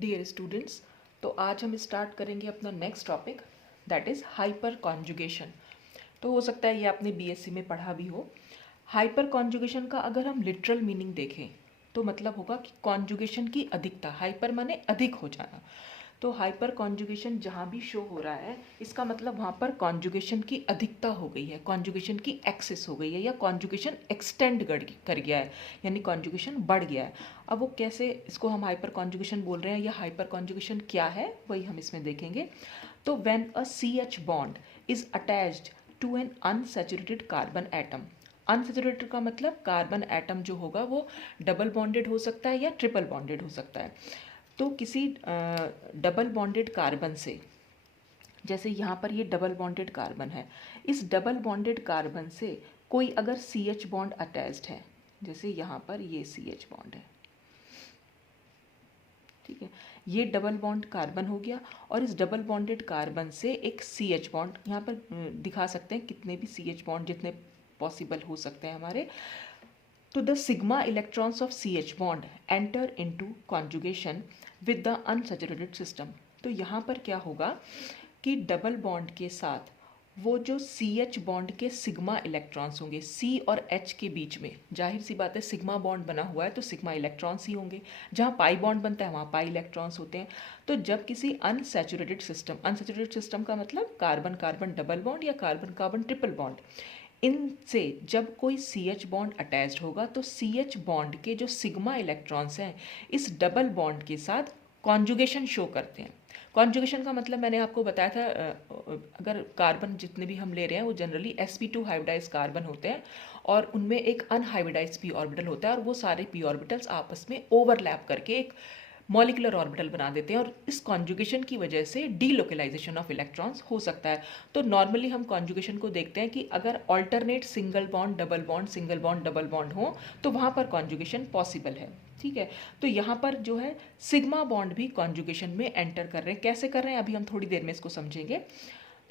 Dear students, तो आज हम स्टार्ट करेंगे अपना next topic, that is hyper conjugation. तो हो सकता है ये आपने बीएससी में पढ़ा भी हो। हाइपर कॉन्जुगेशन का अगर हम लिटरल मीनिंग देखें तो मतलब होगा कि कॉन्जुगेशन की अधिकता। हाइपर माने अधिक हो जाना। तो हाइपर कॉन्जुगेशन जहाँ भी शो हो रहा है, इसका मतलब वहाँ पर कॉन्जुगेशन की अधिकता हो गई है, कॉन्जुगेशन की एक्सेस हो गई है, या कॉन्जुगेशन एक्सटेंड कर गया है, यानी कॉन्जुगेशन बढ़ गया है। अब वो कैसे इसको हम हाइपर कॉन्जुगेशन बोल रहे हैं या हाइपर कॉन्जुगेशन क्या है, वही हम इसमें देखेंगे। तो when a CH bond is attached to an unsaturated carbon atom. Unsaturated का मतलब कार्बन एटम जो होगा वो डबल बॉन्डेड हो सकता है या ट्रिपल बॉन्डेड हो सकता है। तो किसी डबल बॉन्डेड कार्बन से, जैसे यहाँ पर ये डबल बॉन्डेड कार्बन है, इस डबल बॉन्डेड कार्बन से कोई अगर CH बॉन्ड अटैच्ड है, जैसे यहाँ पर ये CH बॉन्ड है, ठीक है, ये डबल बॉन्ड कार्बन हो गया, और इस डबल बॉन्डेड कार्बन से एक CH बॉन्ड यहाँ पर दिखा सकते हैं, कितने भी CH बॉन्ड जितने पॉसिबल हो सकते हैं हमारे। तो the sigma electrons of CH bond enter into conjugation with the unsaturated system। तो यहाँ पर क्या होगा कि डबल बॉन्ड के साथ वो जो CH बॉन्ड के सिग्मा इलेक्ट्रॉन्स होंगे, C और H के बीच में, जाहिर सी बात है सिग्मा बॉन्ड बना हुआ है तो सिग्मा इलेक्ट्रॉन्स ही होंगे। जहाँ पाई बॉन्ड बनता है वहाँ पाई इलेक्ट्रॉन्स होते हैं। तो जब किसी अनसैचुरेटेड सिस्टम का मतलब कार्बन कार्बन डबल बॉन्ड या कार्बन कार्बन ट्रिपल बॉन्ड, इनसे जब कोई CH बॉन्ड अटैच्ड होगा तो CH बॉन्ड के जो सिग्मा इलेक्ट्रॉन्स हैं इस डबल बॉन्ड के साथ कॉन्जुगेशन शो करते हैं। कॉन्जुगेशन का मतलब मैंने आपको बताया था, अगर कार्बन जितने भी हम ले रहे हैं वो जनरली sp2 हाइब्रिडाइज कार्बन होते हैं, और उनमें एक अनहाइब्रिडाइज p ऑर्बिटल होता है, और वो सारे p ऑर्बिटल्स आपस में ओवरलैप करके एक मॉलिकुलर ऑर्बिटल बना देते हैं, और इस कॉन्जुगेशन की वजह से डीलोकलाइजेशन ऑफ इलेक्ट्रॉन्स हो सकता है। तो नॉर्मली हम कॉन्जुगेशन को देखते हैं कि अगर alternate single bond double bond single bond double bond हो तो वहाँ पर कॉन्जुगेशन पॉसिबल है, ठीक है। तो यहाँ पर जो है सिग्मा बॉन्ड भी कॉन्जुगेशन में एंटर कर रहे हैं। कैसे कर रहे हैं अभी हम थोड़ी देर में इसको समझेंगे।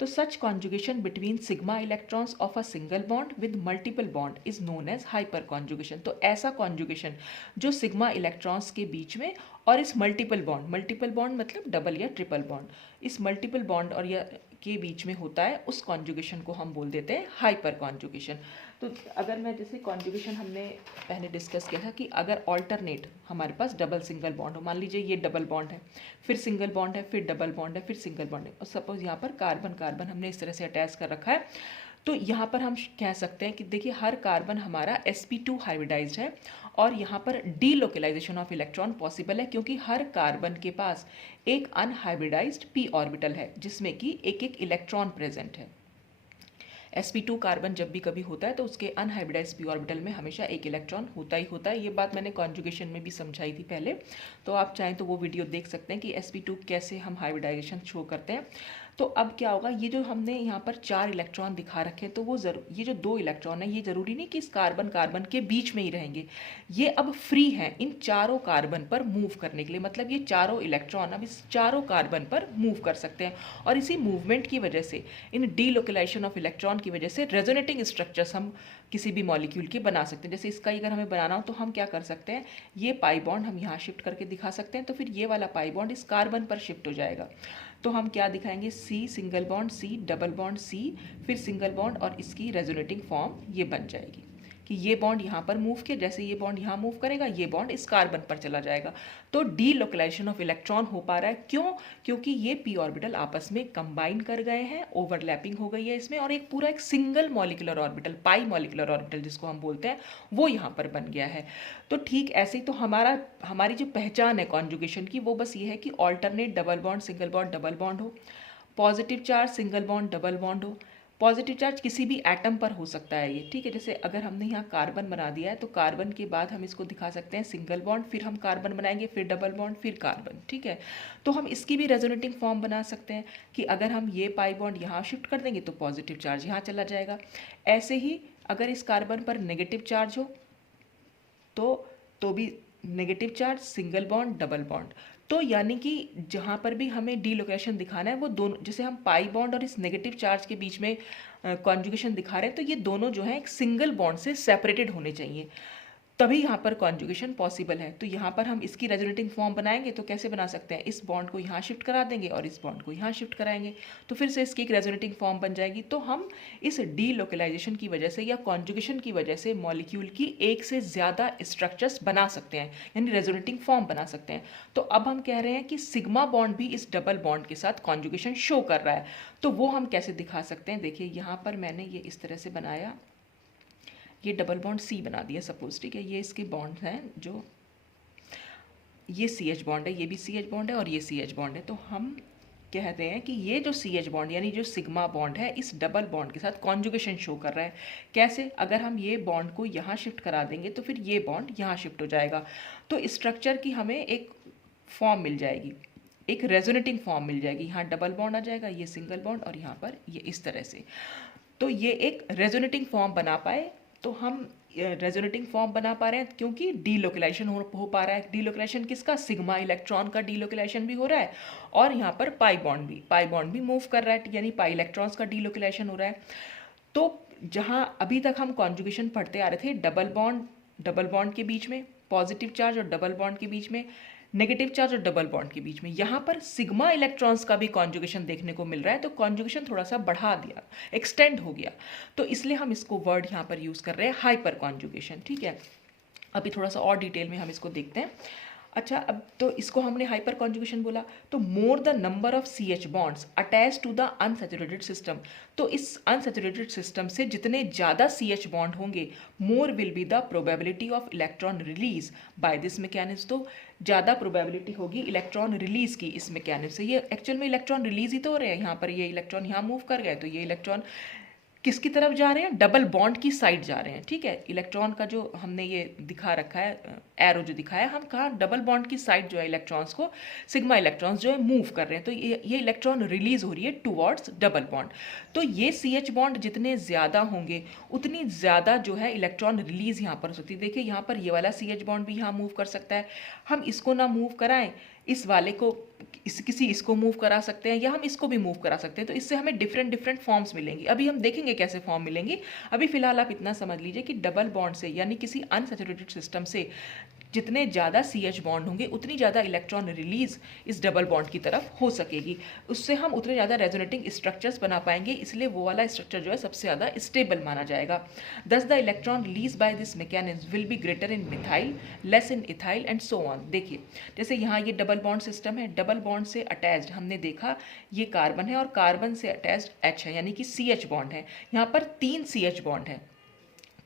तो such conjugation between sigma electrons of a single bond with multiple bond is known as hyperconjugation. तो ऐसा कॉन्जुगेशन जो सिग्मा इलेक्ट्रॉन्स के बीच में और इस मल्टीपल बॉन्ड मतलब डबल या ट्रिपल बॉन्ड, इस मल्टीपल बॉन्ड और या के बीच में होता है, उस कॉन्जुगेशन को हम बोल देते हैं हाइपर कॉन्जुगेशन। तो अगर मैं जैसे कॉन्जुगेशन हमने पहले डिस्कस किया था कि अगर ऑल्टरनेट हमारे पास डबल सिंगल बॉन्ड हो, मान लीजिए ये डबल बॉन्ड है, फिर सिंगल बॉन्ड है, फिर डबल बॉन्ड है, फिर सिंगल बॉन्ड है, और सपोज यहाँ पर कार्बन कार्बन हमने इस तरह से अटैच कर रखा है, तो यहाँ पर हम कह सकते हैं कि देखिए हर कार्बन हमारा sp2 हाइब्रिडाइज्ड है, और यहाँ पर डीलोकलाइजेशन ऑफ इलेक्ट्रॉन पॉसिबल है क्योंकि हर कार्बन के पास एक अनहाइब्रिडाइज्ड p ऑर्बिटल है जिसमें कि एक एक इलेक्ट्रॉन प्रेजेंट है। sp2 कार्बन जब भी कभी होता है तो उसके अनहाइब्रिडाइज्ड p ऑर्बिटल में हमेशा एक इलेक्ट्रॉन होता ही होता है। ये बात मैंने कॉन्जुगेशन में भी समझाई थी पहले, तो आप चाहें तो वो वीडियो देख सकते हैं कि sp2 कैसे हम हाइब्रिडाइजेशन शो करते हैं। तो अब क्या होगा, ये जो हमने यहाँ पर 4 इलेक्ट्रॉन दिखा रखे हैं, तो वो ये जो 2 इलेक्ट्रॉन है ये ज़रूरी नहीं कि इस कार्बन कार्बन के बीच में ही रहेंगे, ये अब फ्री हैं इन चारों कार्बन पर मूव करने के लिए। मतलब ये चारों इलेक्ट्रॉन अब इस चारों कार्बन पर मूव कर सकते हैं, और इसी मूवमेंट की वजह से, इन डीलोकलाइजेशन ऑफ इलेक्ट्रॉन की वजह से रेजोनेटिंग स्ट्रक्चर्स हम किसी भी मॉलिक्यूल के बना सकते हैं। जैसे इसका अगर हमें बनाना हो तो हम क्या कर सकते हैं, ये पाई बॉन्ड हम यहाँ शिफ्ट करके दिखा सकते हैं, तो फिर ये वाला पाई बॉन्ड इस कार्बन पर शिफ्ट हो जाएगा। तो हम क्या दिखाएंगे, C single bond C double bond C, फिर सिंगल बॉन्ड, और इसकी रेजोनेटिंग फॉर्म ये बन जाएगी कि ये बॉन्ड यहाँ पर मूव किया, जैसे ये बॉन्ड यहाँ मूव करेगा ये बॉन्ड इस कार्बन पर चला जाएगा। तो डीलोकलाइजेशन ऑफ इलेक्ट्रॉन हो पा रहा है, क्यों? क्योंकि ये p ऑर्बिटल आपस में कंबाइन कर गए हैं, ओवरलैपिंग हो गई है इसमें, और एक पूरा एक सिंगल मॉलिकुलर ऑर्बिटल, पाई मॉलिकुलर ऑर्बिटल जिसको हम बोलते हैं, वो यहाँ पर बन गया है। तो ठीक ऐसे ही तो हमारी जो पहचान है कॉन्जुगेशन की वो बस ये है कि alternate double bond single bond double bond हो, positive charge single bond double bond हो। पॉजिटिव चार्ज किसी भी एटम पर हो सकता है ये, ठीक है। जैसे अगर हमने यहाँ कार्बन बना दिया है तो कार्बन के बाद हम इसको दिखा सकते हैं सिंगल बॉन्ड, फिर हम कार्बन बनाएंगे, फिर डबल बॉन्ड, फिर कार्बन, ठीक है। तो हम इसकी भी रेजोनेटिंग फॉर्म बना सकते हैं कि अगर हम ये पाई बॉन्ड यहाँ शिफ्ट कर देंगे तो पॉजिटिव चार्ज यहाँ चला जाएगा। ऐसे ही अगर इस कार्बन पर नेगेटिव चार्ज हो तो भी negative charge single bond double bond. तो यानी कि जहाँ पर भी हमें डीलोकेशन दिखाना है वो दोनों, जैसे हम पाई बॉन्ड और इस नेगेटिव चार्ज के बीच में कॉन्जुगेशन दिखा रहे हैं, तो ये दोनों जो है एक सिंगल बॉन्ड से सेपरेटेड होने चाहिए। तभी यहाँ पर कॉन्जुगेशन पॉसिबल है। तो यहाँ पर हम इसकी रेजोनेटिंग फॉर्म बनाएंगे तो कैसे बना सकते हैं, इस बॉन्ड को यहाँ शिफ्ट करा देंगे और इस बॉन्ड को यहाँ शिफ्ट कराएंगे तो फिर से इसकी एक रेजोनेटिंग फॉर्म बन जाएगी। तो हम इस डीलोकलाइजेशन की वजह से या कॉन्जुगेशन की वजह से मॉलिक्यूल की एक से ज़्यादा स्ट्रक्चर्स बना सकते हैं, यानी रेजोनेटिंग फॉर्म बना सकते हैं। तो अब हम कह रहे हैं कि सिग्मा बॉन्ड भी इस डबल बॉन्ड के साथ कॉन्जुगेशन शो कर रहा है। तो वो हम कैसे दिखा सकते हैं, देखिए यहाँ पर मैंने ये इस तरह से बनाया, ये डबल बॉन्ड सी बना दिया सपोज, ठीक है। ये इसके बॉन्ड हैं, जो ये सी एच बॉन्ड है, ये भी सी एच बॉन्ड है और ये सी एच बॉन्ड है। तो हम कहते हैं कि ये जो सी एच बॉन्ड यानी जो सिग्मा बॉन्ड है इस डबल बॉन्ड के साथ कॉन्जुगेशन शो कर रहा है। कैसे, अगर हम ये बॉन्ड को यहाँ शिफ्ट करा देंगे तो फिर ये बॉन्ड यहाँ शिफ्ट हो जाएगा, तो स्ट्रक्चर की हमें एक फॉर्म मिल जाएगी, एक रेजोनेटिंग फॉर्म मिल जाएगी। यहाँ डबल बॉन्ड आ जाएगा, ये सिंगल बॉन्ड और यहाँ पर ये इस तरह से। तो ये एक रेजोनेटिंग फॉर्म बना पाए, तो हम रेजोनेटिंग फॉर्म बना पा रहे हैं क्योंकि डीलोकलाइजेशन हो पा रहा है। डीलोकलाइजेशन किसका, सिग्मा इलेक्ट्रॉन का डीलोकलाइजेशन भी हो रहा है और यहाँ पर पाई बॉन्ड भी मूव कर रहा है, यानी पाई इलेक्ट्रॉन्स का डीलोकलाइजेशन हो रहा है। तो जहाँ अभी तक हम कॉन्जुगेशन पढ़ते आ रहे थे, डबल बॉन्ड के बीच में पॉजिटिव चार्ज और डबल बॉन्ड के बीच में नेगेटिव चार्ज और डबल बॉन्ड के बीच में, यहाँ पर सिग्मा इलेक्ट्रॉन्स का भी कॉन्जुगेशन देखने को मिल रहा है। तो कॉन्जुगेशन थोड़ा सा बढ़ा दिया, एक्सटेंड हो गया, तो इसलिए हम इसको वर्ड यहाँ पर यूज़ कर रहे हैं हाइपर कॉन्जुगेशन, ठीक है। अभी थोड़ा सा और डिटेल में हम इसको देखते हैं। अच्छा, अब तो इसको हमने हाइपर कॉन्जुगेशन बोला, तो more the number of C H bonds attach to the unsaturated system. तो इस अनसैचुरेटेड सिस्टम से जितने ज़्यादा सी एच बॉन्ड होंगे, more will be the probability of electron release by this mechanism. तो ज़्यादा प्रोबेबिलिटी होगी इलेक्ट्रॉन रिलीज की इस मैकेनिज्म से। ये एक्चुअल में इलेक्ट्रॉन रिलीज ही तो हो रहे हैं, यहाँ पर ये इलेक्ट्रॉन यहाँ मूव कर गए, तो ये इलेक्ट्रॉन किसकी तरफ जा रहे हैं, डबल बॉन्ड की साइड जा रहे हैं, ठीक है। इलेक्ट्रॉन का जो हमने ये दिखा रखा है, एरो जो दिखाया, हम कहा डबल बॉन्ड की साइड जो है इलेक्ट्रॉन्स को, सिग्मा इलेक्ट्रॉन्स जो है मूव कर रहे हैं, तो ये इलेक्ट्रॉन रिलीज हो रही है टुवर्ड्स डबल बॉन्ड। तो ये सी एच बॉन्ड जितने ज़्यादा होंगे उतनी ज़्यादा जो है इलेक्ट्रॉन रिलीज यहाँ पर हो सकती है। देखिए यहाँ पर ये वाला सी एच बॉन्ड भी यहाँ मूव कर सकता है, हम इसको ना मूव कराएं, इस वाले को इसको मूव करा सकते हैं या हम इसको भी मूव करा सकते हैं, तो इससे हमें डिफरेंट फॉर्म्स मिलेंगी। अभी हम देखेंगे कैसे फॉर्म मिलेंगी। अभी फिलहाल आप इतना समझ लीजिए कि डबल बॉन्ड से यानी किसी अनसैचुरेटेड सिस्टम से जितने ज़्यादा सी एच बॉन्ड होंगे उतनी ज़्यादा इलेक्ट्रॉन रिलीज इस डबल बॉन्ड की तरफ हो सकेगी, उससे हम उतने ज़्यादा रेजोनेटिंग स्ट्रक्चर्स बना पाएंगे, इसलिए वो वाला स्ट्रक्चर जो है सबसे ज़्यादा स्टेबल माना जाएगा। दस the electron release by this mechanism will be greater in methyl, less in ethyl and so on. देखिए जैसे यहाँ ये डबल बॉन्ड सिस्टम है, डबल बॉन्ड से अटैच्ड हमने देखा ये कार्बन है और कार्बन से अटैच्ड एच है, यानी कि सी एच बॉन्ड है। यहाँ पर 3 सी एच बॉन्ड है,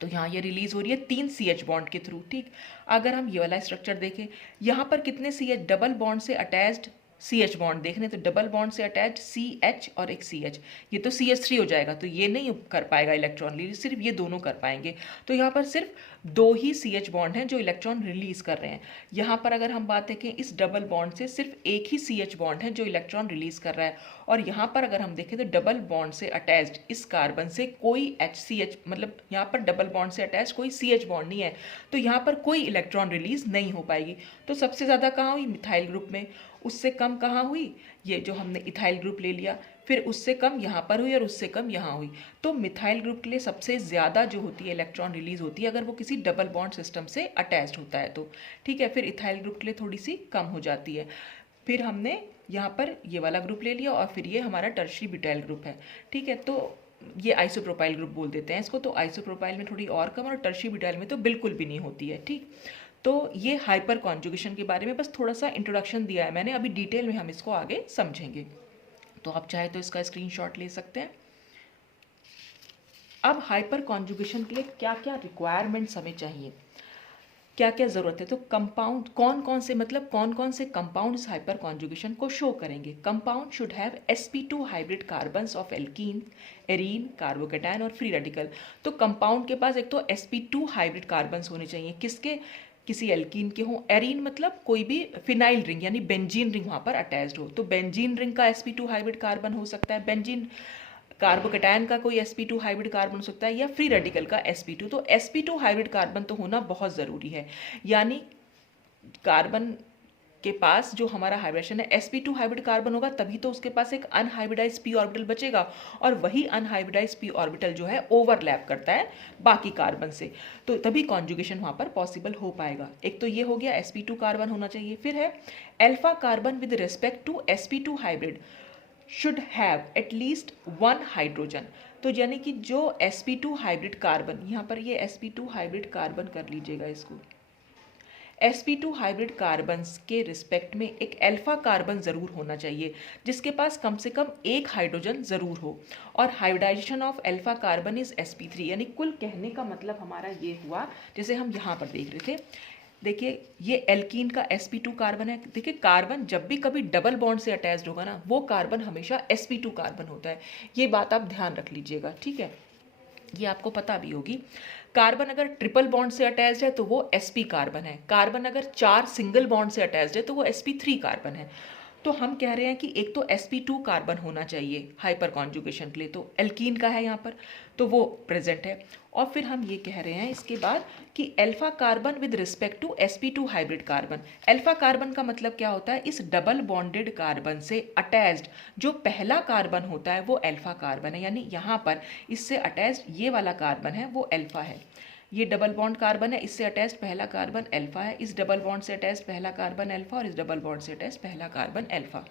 तो यहाँ ये रिलीज हो रही है 3 सी एच बॉन्ड के थ्रू, ठीक। अगर हम ये वाला स्ट्रक्चर देखें, यहाँ पर कितने सी एच, डबल बॉन्ड से अटैच्ड सी एच बॉन्ड देखने, तो डबल बॉन्ड से अटैच सी एच और एक सी एच, ये तो सी एच थ्री हो जाएगा, तो ये नहीं कर पाएगा इलेक्ट्रॉन रिलीज, सिर्फ ये दोनों कर पाएंगे। तो यहाँ पर सिर्फ 2 ही सी एच बॉन्ड हैं जो इलेक्ट्रॉन रिलीज कर रहे हैं। यहाँ पर अगर हम बात देखें, इस डबल बॉन्ड से सिर्फ एक ही सी एच बॉन्ड है जो इलेक्ट्रॉन रिलीज कर रहा है, और यहाँ पर अगर हम देखें तो डबल बॉन्ड से अटैच्ड इस कार्बन से कोई एच सी एच, मतलब यहाँ पर डबल बॉन्ड से अटैच कोई सी एच बॉन्ड नहीं है, तो यहाँ पर कोई इलेक्ट्रॉन रिलीज नहीं हो पाएगी। तो सबसे ज़्यादा कहाँ हुई, मिथाइल ग्रुप में, उससे कम कहाँ हुई, ये जो हमने इथाइल ग्रुप ले लिया, फिर उससे कम यहाँ पर हुई और उससे कम यहाँ हुई। तो मिथाइल ग्रुप के लिए सबसे ज़्यादा जो होती है इलेक्ट्रॉन रिलीज होती है अगर वो किसी डबल बॉन्ड सिस्टम से अटैच्ड होता है तो, ठीक है। फिर इथाइल ग्रुप के लिए थोड़ी सी कम हो जाती है। फिर हमने यहाँ पर ये वाला ग्रुप ले लिया और फिर ये हमारा टर्शरी ब्यूटाइल ग्रुप है, ठीक है। तो ये आइसोप्रोपाइल ग्रुप बोल देते हैं इसको। तो आइसोप्रोपाइल में थोड़ी और कम और टर्शरी ब्यूटाइल में तो बिल्कुल भी नहीं होती है, ठीक। तो ये हाइपर कॉन्जुगेशन के बारे में बस थोड़ा सा इंट्रोडक्शन दिया है मैंने, अभी डिटेल में हम इसको आगे समझेंगे। तो आप चाहे तो इसका स्क्रीनशॉट ले सकते हैं। अब हाइपर कॉन्जुगेशन के लिए क्या क्या रिक्वायरमेंट्स हमें चाहिए, क्या क्या ज़रूरत है। तो कंपाउंड कौन कौन से कंपाउंड इस हाइपर कॉन्जुगेशन को शो करेंगे। Compound should have sp2 hybrid carbons of alkene, arene, carbocation और फ्री रेडिकल। तो कंपाउंड के पास एक तो sp2 हाइब्रिड कार्बन्स होने चाहिए, किसके, किसी एल्कीन के हों। एरीन मतलब कोई भी फिनाइल रिंग यानी बेंजीन रिंग वहाँ पर अटैच्ड हो, तो बेंजीन रिंग का sp2 हाइब्रिड कार्बन हो सकता है। बेंजीन कार्बोकेटायन का कोई sp2 हाइब्रिड कार्बन हो सकता है, या फ्री रेडिकल का sp2। तो sp2 हाइब्रिड कार्बन तो होना बहुत ज़रूरी है, यानी कार्बन के पास जो हमारा हाइब्रिडेशन है sp2 हाइब्रिड कार्बन होगा, तभी तो उसके पास एक अनहाइब्रिडाइज्ड p ऑर्बिटल बचेगा, और वही अनहाइब्रिडाइज्ड p ऑर्बिटल जो है ओवरलैप करता है बाकी कार्बन से, तो तभी कॉन्जुगेशन वहाँ पर पॉसिबल हो पाएगा। एक तो ये हो गया sp2 कार्बन होना चाहिए। फिर है alpha carbon with respect to sp2 hybrid should have at least one hydrogen. तो यानी कि जो sp2 हाइब्रिड कार्बन, यहाँ पर ये sp2 हाइब्रिड कार्बन कर लीजिएगा इसको, sp2 हाइब्रिड कार्बन के रिस्पेक्ट में एक अल्फा कार्बन ज़रूर होना चाहिए जिसके पास कम से कम एक हाइड्रोजन ज़रूर हो, और hybridisation of alpha carbon is sp3। यानी कुल कहने का मतलब हमारा ये हुआ, जैसे हम यहाँ पर देख रहे थे, देखिए ये एल्कीन का sp2 कार्बन है। देखिए कार्बन जब भी कभी डबल बॉन्ड से अटैच्ड होगा ना, वो कार्बन हमेशा sp2 कार्बन होता है। ये बात आप ध्यान रख लीजिएगा, ठीक है, ये आपको पता भी होगी। कार्बन अगर ट्रिपल बॉन्ड से अटैच्ड है तो वो sp कार्बन है। कार्बन अगर 4 सिंगल बॉन्ड से अटैच्ड है तो वो sp3 कार्बन है। तो हम कह रहे हैं कि एक तो sp2 कार्बन होना चाहिए हाइपर कॉन्जुगेशन के लिए, तो एल्कीन का है यहाँ पर, तो वो प्रेजेंट है। और फिर हम ये कह रहे हैं इसके बाद कि alpha carbon with respect to sp2 hybrid carbon. Alpha carbon का मतलब क्या होता है, इस डबल बॉन्डेड कार्बन से अटैच्ड जो पहला कार्बन होता है वो अल्फा कार्बन है। यानी यहाँ पर इससे अटैच्ड ये वाला कार्बन है वो अल्फा है। ये डबल बॉन्ड कार्बन है, इससे अटैच्ड पहला कार्बन अल्फा है, इस डबल बॉन्ड से अटैच्ड पहला कार्बन अल्फा, और इस डबल बॉन्ड से अटैच्ड पहला कार्बन अल्फा।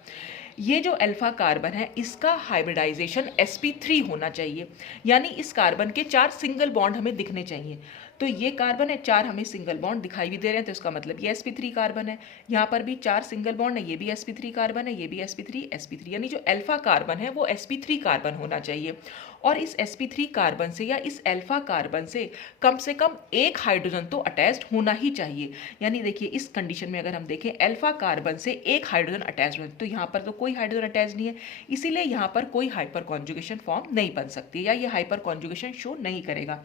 ये जो अल्फा कार्बन है इसका हाइब्रिडाइजेशन sp3 होना चाहिए, यानी इस कार्बन के 4 सिंगल बॉन्ड हमें दिखने चाहिए। तो ये कार्बन है, 4 हमें सिंगल बॉन्ड दिखाई भी दे रहे हैं, तो इसका मतलब ये sp3 कार्बन है। यहाँ पर भी 4 सिंगल बॉन्ड है, ये भी sp3 कार्बन है, ये भी sp3, यानी जो अल्फा कार्बन है वो sp3 कार्बन होना चाहिए। और इस sp3 कार्बन से या इस अल्फा कार्बन से कम एक हाइड्रोजन तो अटैच्ड होना ही चाहिए। यानी देखिए इस कंडीशन में अगर हम देखें अल्फा कार्बन से एक हाइड्रोजन अटैच्ड हो, तो यहाँ पर तो कोई हाइड्रोजन अटैच नहीं है, इसीलिए यहाँ पर कोई हाइपर कॉन्जुगेशन फॉर्म नहीं बन सकती, या ये हाइपर कॉन्जुगेशन शो नहीं करेगा।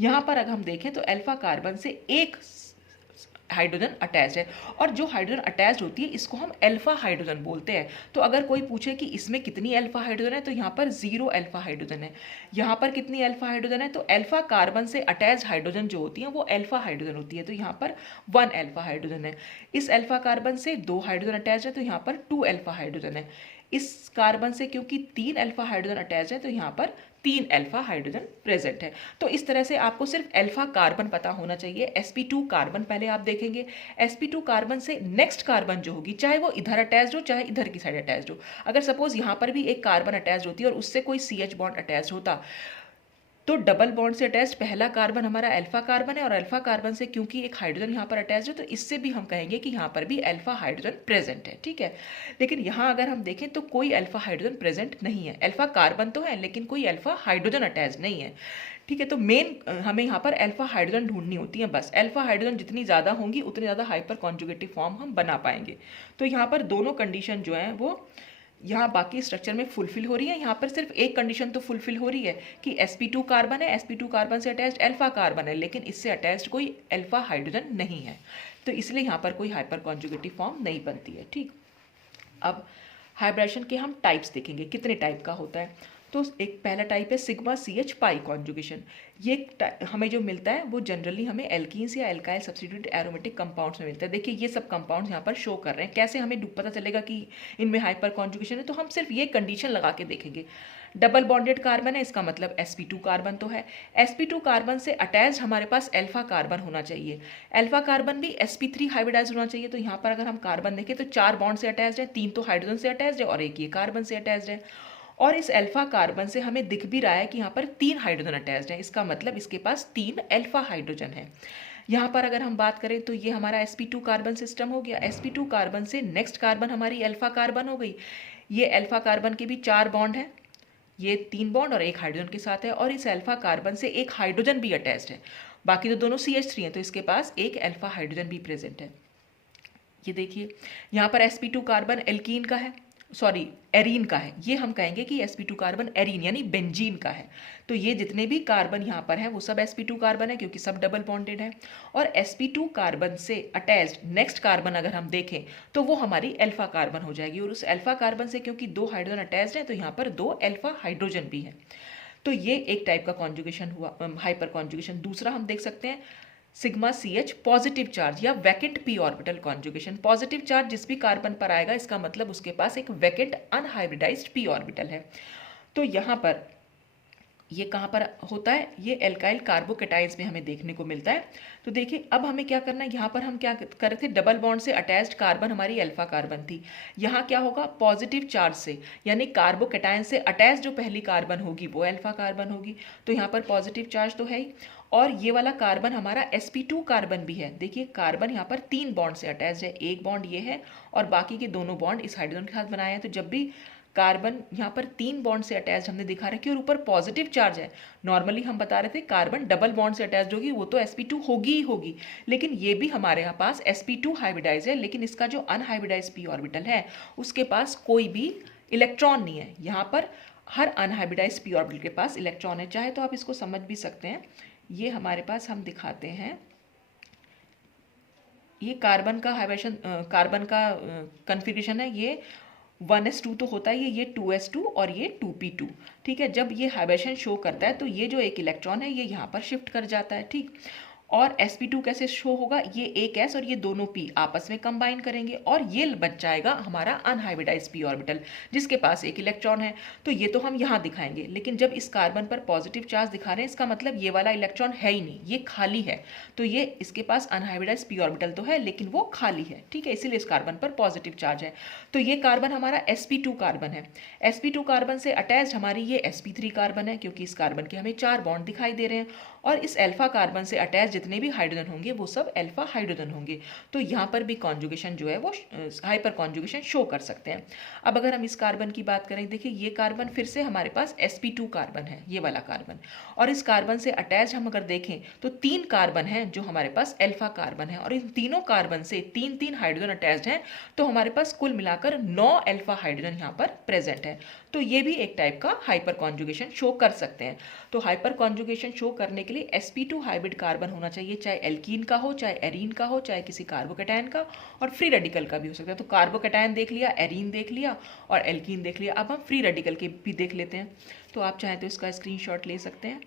यहाँ पर अगर हम देखें तो अल्फा कार्बन से एक हाइड्रोजन अटैच है, और जो हाइड्रोजन अटैच होती है इसको हम अल्फा हाइड्रोजन बोलते हैं। तो अगर कोई पूछे कि इसमें कितनी अल्फा हाइड्रोजन है, तो यहाँ पर 0 अल्फा हाइड्रोजन है। यहाँ पर कितनी अल्फा हाइड्रोजन है, तो अल्फा कार्बन से अटैच हाइड्रोजन जो होती है वो अल्फा हाइड्रोजन होती है, तो यहाँ पर 1 अल्फा हाइड्रोजन है। इस अल्फा कार्बन से 2 हाइड्रोजन अटैच है, तो यहाँ पर 2 अल्फा हाइड्रोजन है। इस कार्बन से क्योंकि 3 अल्फा हाइड्रोजन अटैच है, तो यहाँ पर 3 अल्फा हाइड्रोजन प्रेजेंट है। तो इस तरह से आपको सिर्फ अल्फा कार्बन पता होना चाहिए। sp2 कार्बन पहले आप देखेंगे, sp2 कार्बन से नेक्स्ट कार्बन जो होगी, चाहे वो इधर अटैच्ड हो चाहे इधर की साइड अटैच्ड हो, अगर सपोज यहाँ पर भी एक कार्बन अटैच्ड होती है और उससे कोई CH बॉन्ड अटैच्ड होता, तो डबल बॉन्ड से अटैच्ड पहला कार्बन हमारा अल्फा कार्बन है, और अल्फा कार्बन से क्योंकि एक हाइड्रोजन यहाँ पर अटैच्ड है, तो इससे भी हम कहेंगे कि यहाँ पर भी अल्फा हाइड्रोजन प्रेजेंट है, ठीक है। लेकिन यहाँ अगर हम देखें तो कोई अल्फा हाइड्रोजन प्रेजेंट नहीं है। अल्फा कार्बन तो है लेकिन कोई अल्फा हाइड्रोजन अटैच नहीं है, ठीक है। तो मेन हमें यहाँ पर अल्फा हाइड्रोजन ढूंढनी होती है बस। अल्फा हाइड्रोजन जितनी ज़्यादा होंगी उतनी ज़्यादा हाइपर कॉन्जुगेटिव फॉर्म हम बना पाएंगे। तो यहाँ पर दोनों कंडीशन जो है वो यहाँ बाकी स्ट्रक्चर में फुलफिल हो रही है। यहाँ पर सिर्फ एक कंडीशन तो फुलफिल हो रही है कि sp2 कार्बन है, sp2 कार्बन से अटैच्ड अल्फा कार्बन है, लेकिन इससे अटैच्ड कोई अल्फा हाइड्रोजन नहीं है, तो इसलिए यहाँ पर कोई हाइपर कॉन्जुगेटिव फॉर्म नहीं बनती है, ठीक। अब हाइब्रिडेशन के हम टाइप्स देखेंगे, कितने टाइप का होता है। तो एक पहला टाइप है सिग्मा CH पाई कॉन्जुगेशन। ये हमें जो मिलता है वो जनरली हमें एल्कीन्स या एल्काइल सब्स्टिट्यूट एरोमेटिक कंपाउंड्स में मिलता है। देखिए ये सब कंपाउंड्स यहाँ पर शो कर रहे हैं। कैसे हमें पता चलेगा कि इनमें हाइपर कॉन्जुगेशन है, तो हम सिर्फ ये कंडीशन लगा के देखेंगे। डबल बॉन्डेड कार्बन है, इसका मतलब sp2 कार्बन तो है। sp2 कार्बन से अटैच हमारे पास अल्फा कार्बन होना चाहिए। अल्फा कार्बन भी sp3 हाइब्रिडाइज होना चाहिए। तो यहाँ पर अगर हम कार्बन देखें तो 4 बॉन्ड से अटैच है, 3 तो हाइड्रोजन से अटैच है और एक ये कार्बन से अटैच है। और इस अल्फा कार्बन से हमें दिख भी रहा है कि यहाँ पर 3 हाइड्रोजन अटैच्ड है, इसका मतलब इसके पास 3 अल्फा हाइड्रोजन है। यहाँ पर अगर हम बात करें तो ये हमारा sp2 कार्बन सिस्टम हो गया। sp2 कार्बन से नेक्स्ट कार्बन हमारी अल्फा कार्बन हो गई। ये अल्फा कार्बन के भी 4 बॉन्ड है, ये 3 बॉन्ड और एक हाइड्रोजन के साथ है, और इस अल्फा कार्बन से एक हाइड्रोजन भी अटैच्ड है, बाकी तो दोनों CH3 हैं, तो इसके पास एक अल्फा हाइड्रोजन भी प्रेजेंट है। ये देखिए यहाँ पर sp2 कार्बन एल्कीन का है, सॉरी एरीन का है। ये हम कहेंगे कि sp2 कार्बन एरीन यानी बेंजीन का है। तो ये जितने भी कार्बन यहाँ पर हैं वो सब sp2 कार्बन है क्योंकि सब डबल बॉन्डेड है। और sp2 कार्बन से अटैच्ड नेक्स्ट कार्बन अगर हम देखें तो वो हमारी अल्फा कार्बन हो जाएगी, और उस अल्फा कार्बन से क्योंकि 2 हाइड्रोजन अटैच्ड है तो यहाँ पर 2 अल्फा हाइड्रोजन भी है। तो ये एक टाइप का कॉन्जुगेशन हुआ, हाइपर कॉन्जुगेशन। दूसरा हम देख सकते हैं sigma C H positive charge या vacant P orbital conjugation. Positive charge जिस भी कार्बन पर आएगा इसका मतलब उसके पास एक वैकेंट अनहाइब्रिडाइज्ड पी ऑर्बिटल है। तो यहाँ पर ये कहाँ पर होता है, ये एल्काइल कार्बोकेटाइन्स में हमें देखने को मिलता है। तो देखिए अब हमें क्या करना है, यहाँ पर हम क्या कर रहे थे, डबल बॉन्ड से अटैच्ड कार्बन हमारी अल्फा कार्बन थी। यहाँ क्या होगा, पॉजिटिव चार्ज से यानी कार्बोकेटाइन से अटैच जो पहली कार्बन होगी वो अल्फा कार्बन होगी। तो यहाँ पर पॉजिटिव चार्ज तो है ही, और ये वाला कार्बन हमारा sp2 कार्बन भी है। देखिए कार्बन यहाँ पर 3 बॉन्ड से अटैच्ड है, एक बॉन्ड ये है और बाकी के दोनों बॉन्ड इस हाइड्रोजन के साथ बनाए हैं। तो जब भी कार्बन यहाँ पर 3 बॉन्ड से अटैच हमने दिखा रखी और ऊपर पॉजिटिव चार्ज है, नॉर्मली हम बता रहे थे कार्बन डबल बॉन्ड से अटैच होगी वो तो sp2 होगी ही होगी, लेकिन ये भी हमारे यहाँ पास sp2 हाइब्रिडाइज है, लेकिन इसका जो अनहाइब्रिडाइज p ऑर्बिटल है उसके पास कोई भी इलेक्ट्रॉन नहीं है। यहाँ पर हर अनहाइब्रिडाइज p ऑर्बिटल के पास इलेक्ट्रॉन है। चाहे तो आप इसको समझ भी सकते हैं, ये हमारे पास हम दिखाते हैं, ये कार्बन का हाइब्रिडेशन, कार्बन का कन्फिग्रेशन है, ये 1s2 तो होता है, ये 2s2 और ये 2p2। ठीक है, जब ये हाइब्रिडेशन शो करता है तो ये जो एक इलेक्ट्रॉन है ये यहाँ पर शिफ्ट कर जाता है। ठीक, और sp2 कैसे शो होगा, ये एक s और ये दोनों p आपस में कंबाइन करेंगे और ये बच जाएगा हमारा अनहाइब्रिडाइज p ऑर्बिटल जिसके पास एक इलेक्ट्रॉन है। तो ये तो हम यहाँ दिखाएंगे, लेकिन जब इस कार्बन पर पॉजिटिव चार्ज दिखा रहे हैं इसका मतलब ये वाला इलेक्ट्रॉन है ही नहीं, ये खाली है। तो ये इसके पास अनहाइब्रिडाइज p ऑर्बिटल तो है लेकिन वो खाली है। ठीक है, इसीलिए इस कार्बन पर पॉजिटिव चार्ज है। तो ये कार्बन हमारा sp2 कार्बन है। sp2 कार्बन से अटैच्ड हमारी ये sp3 कार्बन है, क्योंकि इस कार्बन के हमें 4 बॉन्ड दिखाई दे रहे हैं, और इस अल्फा कार्बन से अटैच जितने भी हाइड्रोजन होंगे वो सब अल्फा हाइड्रोजन होंगे। तो यहाँ पर भी कॉन्जुगेशन जो है वो हाइपर कॉन्जुगेशन शो कर सकते हैं। अब अगर हम इस कार्बन की बात करें, देखिए ये कार्बन फिर से हमारे पास sp2 कार्बन है, ये वाला कार्बन, और इस कार्बन से अटैच हम अगर देखें तो 3 कार्बन हैं जो हमारे पास अल्फा कार्बन है, और इन तीनों कार्बन से 3-3 हाइड्रोजन अटैच्ड हैं। तो हमारे पास कुल मिलाकर 9 अल्फा हाइड्रोजन यहाँ पर प्रेजेंट है। तो ये भी एक टाइप का हाइपर कॉन्जुगेशन शो कर सकते हैं। तो हाइपर कॉन्जुगेशन शो करने के लिए sp2 हाइब्रिड कार्बन होना चाहिए, चाहे एल्कीन का हो, चाहे एरीन का हो, चाहे किसी कार्बोकेटायन का, और फ्री रेडिकल का भी हो सकता है। तो कार्बोकेटायन देख लिया, एरीन देख लिया और एल्कीन देख लिया। अब हम फ्री रेडिकल के भी देख लेते हैं। तो आप चाहें तो इसका स्क्रीनशॉट ले सकते हैं।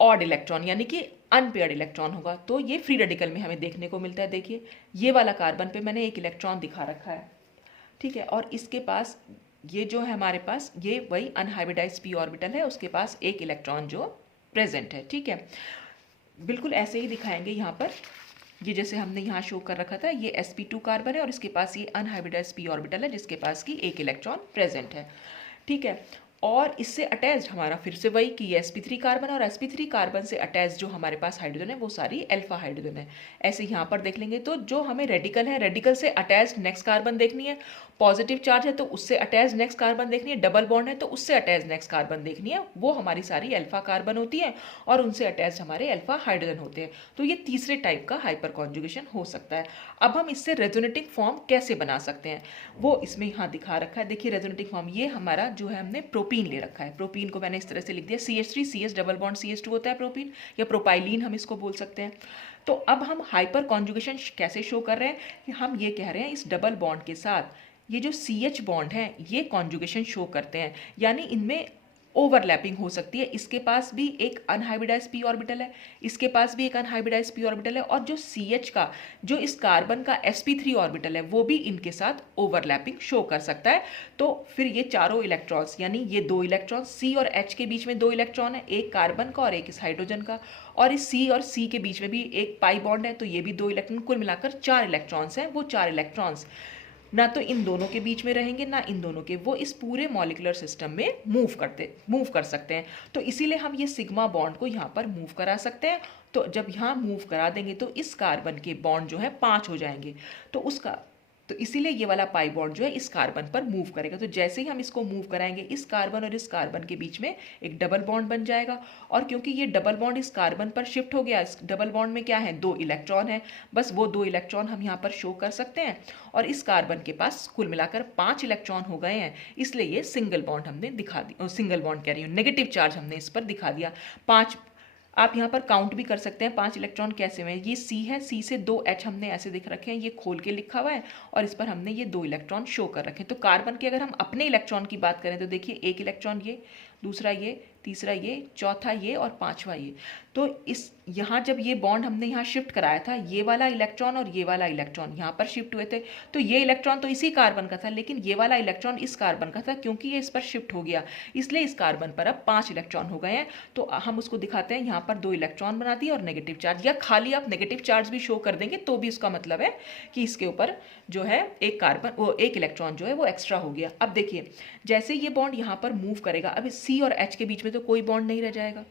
ऑड इलेक्ट्रॉन यानी कि अनपेयर्ड इलेक्ट्रॉन होगा, तो ये फ्री रेडिकल में हमें देखने को मिलता है। देखिए ये वाला कार्बन पे मैंने एक इलेक्ट्रॉन दिखा रखा है, ठीक है, और इसके पास ये जो है हमारे पास ये वही अनहाइब्रिडाइज्ड p ऑर्बिटल है, उसके पास एक इलेक्ट्रॉन जो प्रेजेंट है। ठीक है, बिल्कुल ऐसे ही दिखाएंगे यहाँ पर, ये जैसे हमने यहाँ शो कर रखा था, ये sp2 कार्बन है और इसके पास ये अनहाइब्रिडाइज्ड p ऑर्बिटल है जिसके पास की एक इलेक्ट्रॉन प्रेजेंट है। ठीक है, और इससे अटैच्ड हमारा फिर से वही कि sp3 कार्बन, और sp3 कार्बन से अटैच्ड जो हमारे पास हाइड्रोजन है वो सारी अल्फा हाइड्रोजन है। ऐसे यहाँ पर देख लेंगे तो जो हमें रेडिकल है, रेडिकल से अटैच्ड नेक्स्ट कार्बन देखनी है, पॉजिटिव चार्ज है तो उससे अटैच्ड नेक्स्ट कार्बन देखनी है, डबल बॉन्ड है तो उससे अटैच्ड नेक्स्ट कार्बन देखनी है, वो हमारी सारी अल्फा कार्बन होती है और उनसे अटैच्ड हमारे अल्फा हाइड्रोजन होते हैं। तो ये तीसरे टाइप का हाइपर कॉन्जुगेशन हो सकता है। अब हम इससे रेजोनेटिंग फॉर्म कैसे बना सकते हैं वो इसमें यहाँ दिखा रखा है। देखिए रेजोनेटिंग फॉर्म ये हमारा जो है, हमने प्रोपीन ले रखा है। प्रोपीन को मैंने इस तरह से लिख दिया, CH3 CH double bond CH2 होता है प्रोपीन, या प्रोपाइलीन हम इसको बोल सकते हैं। तो अब हम हाइपर कॉन्जुगेशन कैसे शो कर रहे हैं कि हम ये कह रहे हैं इस डबल बॉन्ड के साथ ये जो CH बॉन्ड है ये कॉन्जुगेशन शो करते हैं, यानी इनमें ओवरलैपिंग हो सकती है। इसके पास भी एक अनहाइब्रिडाइज्ड p ऑर्बिटल है, इसके पास भी एक अनहाइब्रिडाइज्ड p ऑर्बिटल है, और जो CH का जो इस कार्बन का sp3 ऑर्बिटल है वो भी इनके साथ ओवरलैपिंग शो कर सकता है। तो फिर ये चारों इलेक्ट्रॉन्स यानी ये 2 इलेक्ट्रॉन C और H के बीच में 2 इलेक्ट्रॉन है, एक कार्बन का और एक इस हाइड्रोजन का, और इस C और C के बीच में भी एक पाई बॉन्ड है, तो ये भी 2 इलेक्ट्रॉन, कुल मिलाकर 4 इलेक्ट्रॉन्स हैं। वो 4 इलेक्ट्रॉन्स ना तो इन दोनों के बीच में रहेंगे ना इन दोनों के, वो इस पूरे मॉलिक्यूलर सिस्टम में मूव कर सकते हैं। तो इसीलिए हम ये सिग्मा बॉन्ड को यहाँ पर मूव करा सकते हैं। तो जब यहाँ मूव करा देंगे तो इस कार्बन के बॉन्ड जो है 5 हो जाएंगे, तो इसीलिए ये वाला पाई बॉन्ड जो है इस कार्बन पर मूव करेगा। तो जैसे ही हम इसको मूव कराएंगे इस कार्बन और इस कार्बन के बीच में एक डबल बॉन्ड बन जाएगा, और क्योंकि ये डबल बॉन्ड इस कार्बन पर शिफ्ट हो गया, इस डबल बॉन्ड में क्या है, 2 इलेक्ट्रॉन है, बस वो 2 इलेक्ट्रॉन हम यहाँ पर शो कर सकते हैं, और इस कार्बन के पास कुल मिलाकर 5 इलेक्ट्रॉन हो गए हैं, इसलिए ये सिंगल बॉन्ड हमने दिखा दी, सिंगल बॉन्ड कह रही हूँ, नेगेटिव चार्ज हमने इस पर दिखा दिया। 5 आप यहाँ पर काउंट भी कर सकते हैं 5 इलेक्ट्रॉन कैसे हुए हैं। ये सी है, सी से 2 H हमने ऐसे दिख रखे हैं, ये खोल के लिखा हुआ है और इस पर हमने ये 2 इलेक्ट्रॉन शो कर रखे हैं। तो कार्बन के अगर हम अपने इलेक्ट्रॉन की बात करें तो देखिए 1 इलेक्ट्रॉन ये, दूसरा ये, तीसरा ये, चौथा ये और पांचवा ये। तो इस यहाँ जब ये बॉन्ड हमने यहाँ शिफ्ट कराया था, ये वाला इलेक्ट्रॉन और ये वाला इलेक्ट्रॉन यहाँ पर शिफ्ट हुए थे, तो ये इलेक्ट्रॉन तो इसी कार्बन का था, लेकिन ये वाला इलेक्ट्रॉन इस कार्बन का था, क्योंकि ये इस पर शिफ्ट हो गया इसलिए इस कार्बन पर अब 5 इलेक्ट्रॉन हो गए हैं। तो हम उसको दिखाते हैं यहाँ पर 2 इलेक्ट्रॉन बना दिए और नेगेटिव चार्ज, या खाली आप नेगेटिव चार्ज भी शो कर देंगे तो भी उसका मतलब है कि इसके ऊपर जो है एक कार्बन, वो एक इलेक्ट्रॉन जो है वो एक्स्ट्रा हो गया। अब देखिए जैसे ये बॉन्ड यहाँ पर मूव करेगा, अब सी और एच के बीच में तो कोई बॉन्ड नहीं रह जाएगा।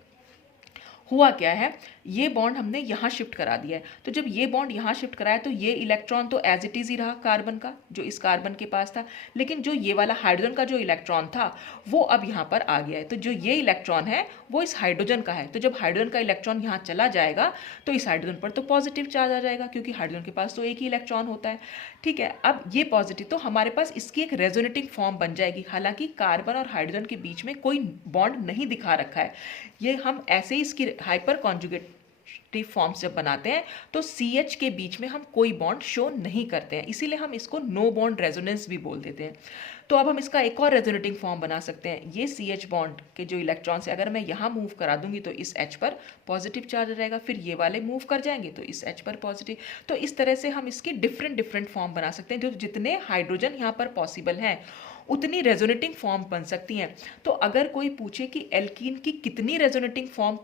हुआ क्या है, ये बॉन्ड हमने यहाँ शिफ्ट करा दिया है, तो जब ये बॉन्ड यहाँ शिफ्ट कराया तो ये इलेक्ट्रॉन तो एज इट इज ही रहा कार्बन का, जो इस कार्बन के पास था, लेकिन जो ये वाला हाइड्रोजन का जो इलेक्ट्रॉन था वो अब यहाँ पर आ गया है। तो जो ये इलेक्ट्रॉन है वो इस हाइड्रोजन का है, तो जब हाइड्रोजन का इलेक्ट्रॉन यहाँ चला जाएगा तो इस हाइड्रोजन पर तो पॉजिटिव चार्ज आ जाएगा, क्योंकि हाइड्रोजन के पास तो एक ही इलेक्ट्रॉन होता है। ठीक है, अब ये पॉजिटिव, तो हमारे पास इसकी एक रेजोनेटिंग फॉर्म बन जाएगी। हालांकि कार्बन और हाइड्रोजन के बीच में कोई बॉन्ड नहीं दिखा रखा है, ये हम ऐसे ही इसकी हाइपर कॉन्जुगेटिव फॉर्म्स जब बनाते हैं तो CH के बीच में हम कोई बॉन्ड शो नहीं करते हैं, इसीलिए हम इसको नो बॉन्ड रेजोनेंस भी बोल देते हैं। तो अब हम इसका एक और रेजोनेटिंग फॉर्म बना सकते हैं। ये CH बॉन्ड के जो इलेक्ट्रॉन्स है, अगर मैं यहाँ मूव करा दूंगी तो इस H पर पॉजिटिव चार्ज रहेगा, फिर ये वाले मूव कर जाएंगे तो इस H पर पॉजिटिव। तो इस तरह से हम इसकी डिफरेंट डिफरेंट फॉर्म बना सकते हैं, जो जितने हाइड्रोजन यहाँ पर पॉसिबल हैं उतनी रेजोनेटिंग फॉर्म बन सकती हैं। तो अगर कोई पूछे कि एल्कीन की कितनी रेजोनेटिंग फॉर्म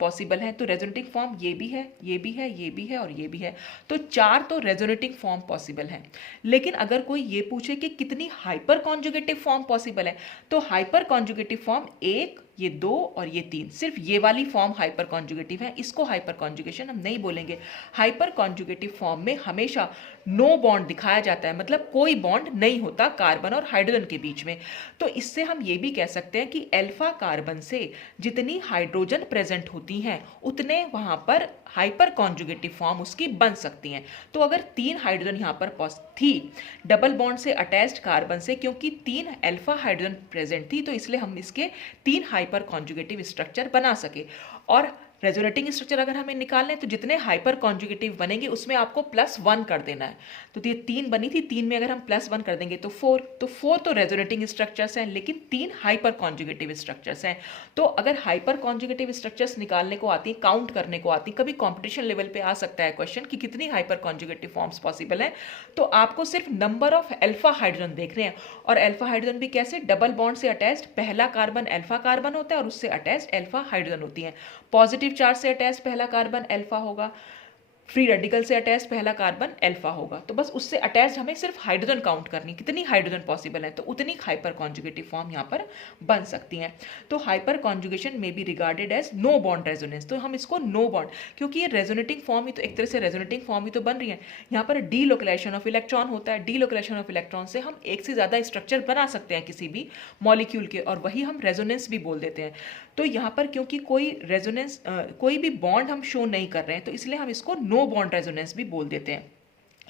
पॉसिबल है, तो रेजोनेटिंग फॉर्म ये भी है, ये भी है, ये भी है और ये भी है, तो 4 तो रेजोनेटिंग फॉर्म पॉसिबल है। लेकिन अगर कोई ये पूछे कि कितनी हाइपर कॉन्जुगेटिव फॉर्म पॉसिबल है, तो हाइपर कॉन्जुगेटिव फॉर्म 1, ये 2 और ये 3, सिर्फ ये वाली फॉर्म हाइपर कॉन्जुगेटिव है, इसको हाइपर कॉन्जुगेशन हम नहीं बोलेंगे। हाइपर कॉन्जुगेटिव फॉर्म में हमेशा नो बॉन्ड दिखाया जाता है, मतलब कोई बॉन्ड नहीं होता कार्बन और हाइड्रोजन के बीच में। तो इससे हम ये भी कह सकते हैं कि अल्फा कार्बन से जितनी हाइड्रोजन प्रेजेंट होती हैं उतने वहां पर हाइपर कॉन्जुगेटिव फॉर्म उसकी बन सकती हैं। तो अगर 3 हाइड्रोजन यहाँ पर थी डबल बॉन्ड से अटैच्ड कार्बन से, क्योंकि 3 अल्फा हाइड्रोजन प्रेजेंट थी तो इसलिए हम इसके 3 हाइपर कॉन्जुगेटिव स्ट्रक्चर बना सके। और रेजोनेटिंग स्ट्रक्चर अगर हमें निकालना है तो जितने हाइपर कॉन्जुगेटिव बनेंगे उसमें आपको +1 कर देना है। तो ये 3 बनी थी, 3 में अगर हम +1 कर देंगे तो 4, तो 4 तो रेजोनेटिंग स्ट्रक्चर्स हैं, लेकिन 3 हाइपर कॉन्जुगेटिव स्ट्रक्चर्स हैं। तो अगर हाइपर कॉन्जुगेटिव स्ट्रक्चर्स निकालने को आती, काउंट करने को आती, कभी कॉम्पिटिशन लेवल पे आ सकता है क्वेश्चन कि कितनी हाइपर कॉन्जुगेटिव फॉर्म्स पॉसिबल है, तो आपको सिर्फ नंबर ऑफ अल्फा हाइड्रोजन देखने हैं। और अल्फा हाइड्रोजन भी कैसे, डबल बॉन्ड से अटैच्ड, पहला कार्बन अल्फा कार्बन होता है और उससे अटैच्ड अल्फा हाइड्रोजन होती है। पॉजिटिव चार्ज से अटैच पहला कार्बन अल्फा होगा, फ्री रेडिकल से अटैच पहला कार्बन अल्फा होगा। तो बस उससे अटैच हमें सिर्फ हाइड्रोजन काउंट करनी, कितनी हाइड्रोजन पॉसिबल है, तो उतनी हाइपर कॉन्जुगेटिव फॉर्म यहाँ पर बन सकती हैं। तो हाइपर कॉन्जुगेशन में be regarded as no bond resonance, तो हम इसको नो बॉन्ड, क्योंकि ये रेजोनेटिंग फॉर्म ही तो एक तरह से रेजोनेटिंग फॉर्म ही तो बन रही है। यहाँ पर डीलोकलाइजेशन ऑफ इलेक्ट्रॉन होता है, डीलोकलाइजेशन ऑफ इलेक्ट्रॉन से हम एक से ज़्यादा स्ट्रक्चर बना सकते हैं किसी भी मॉलिक्यूल के, और वही हम रेजोनेंस भी बोल देते हैं। तो यहाँ पर क्योंकि कोई रेजोनेंस कोई भी बॉन्ड हम शो नहीं कर रहे हैं तो इसलिए हम इसको नो बॉन्ड रेजोनेंस भी बोल देते हैं।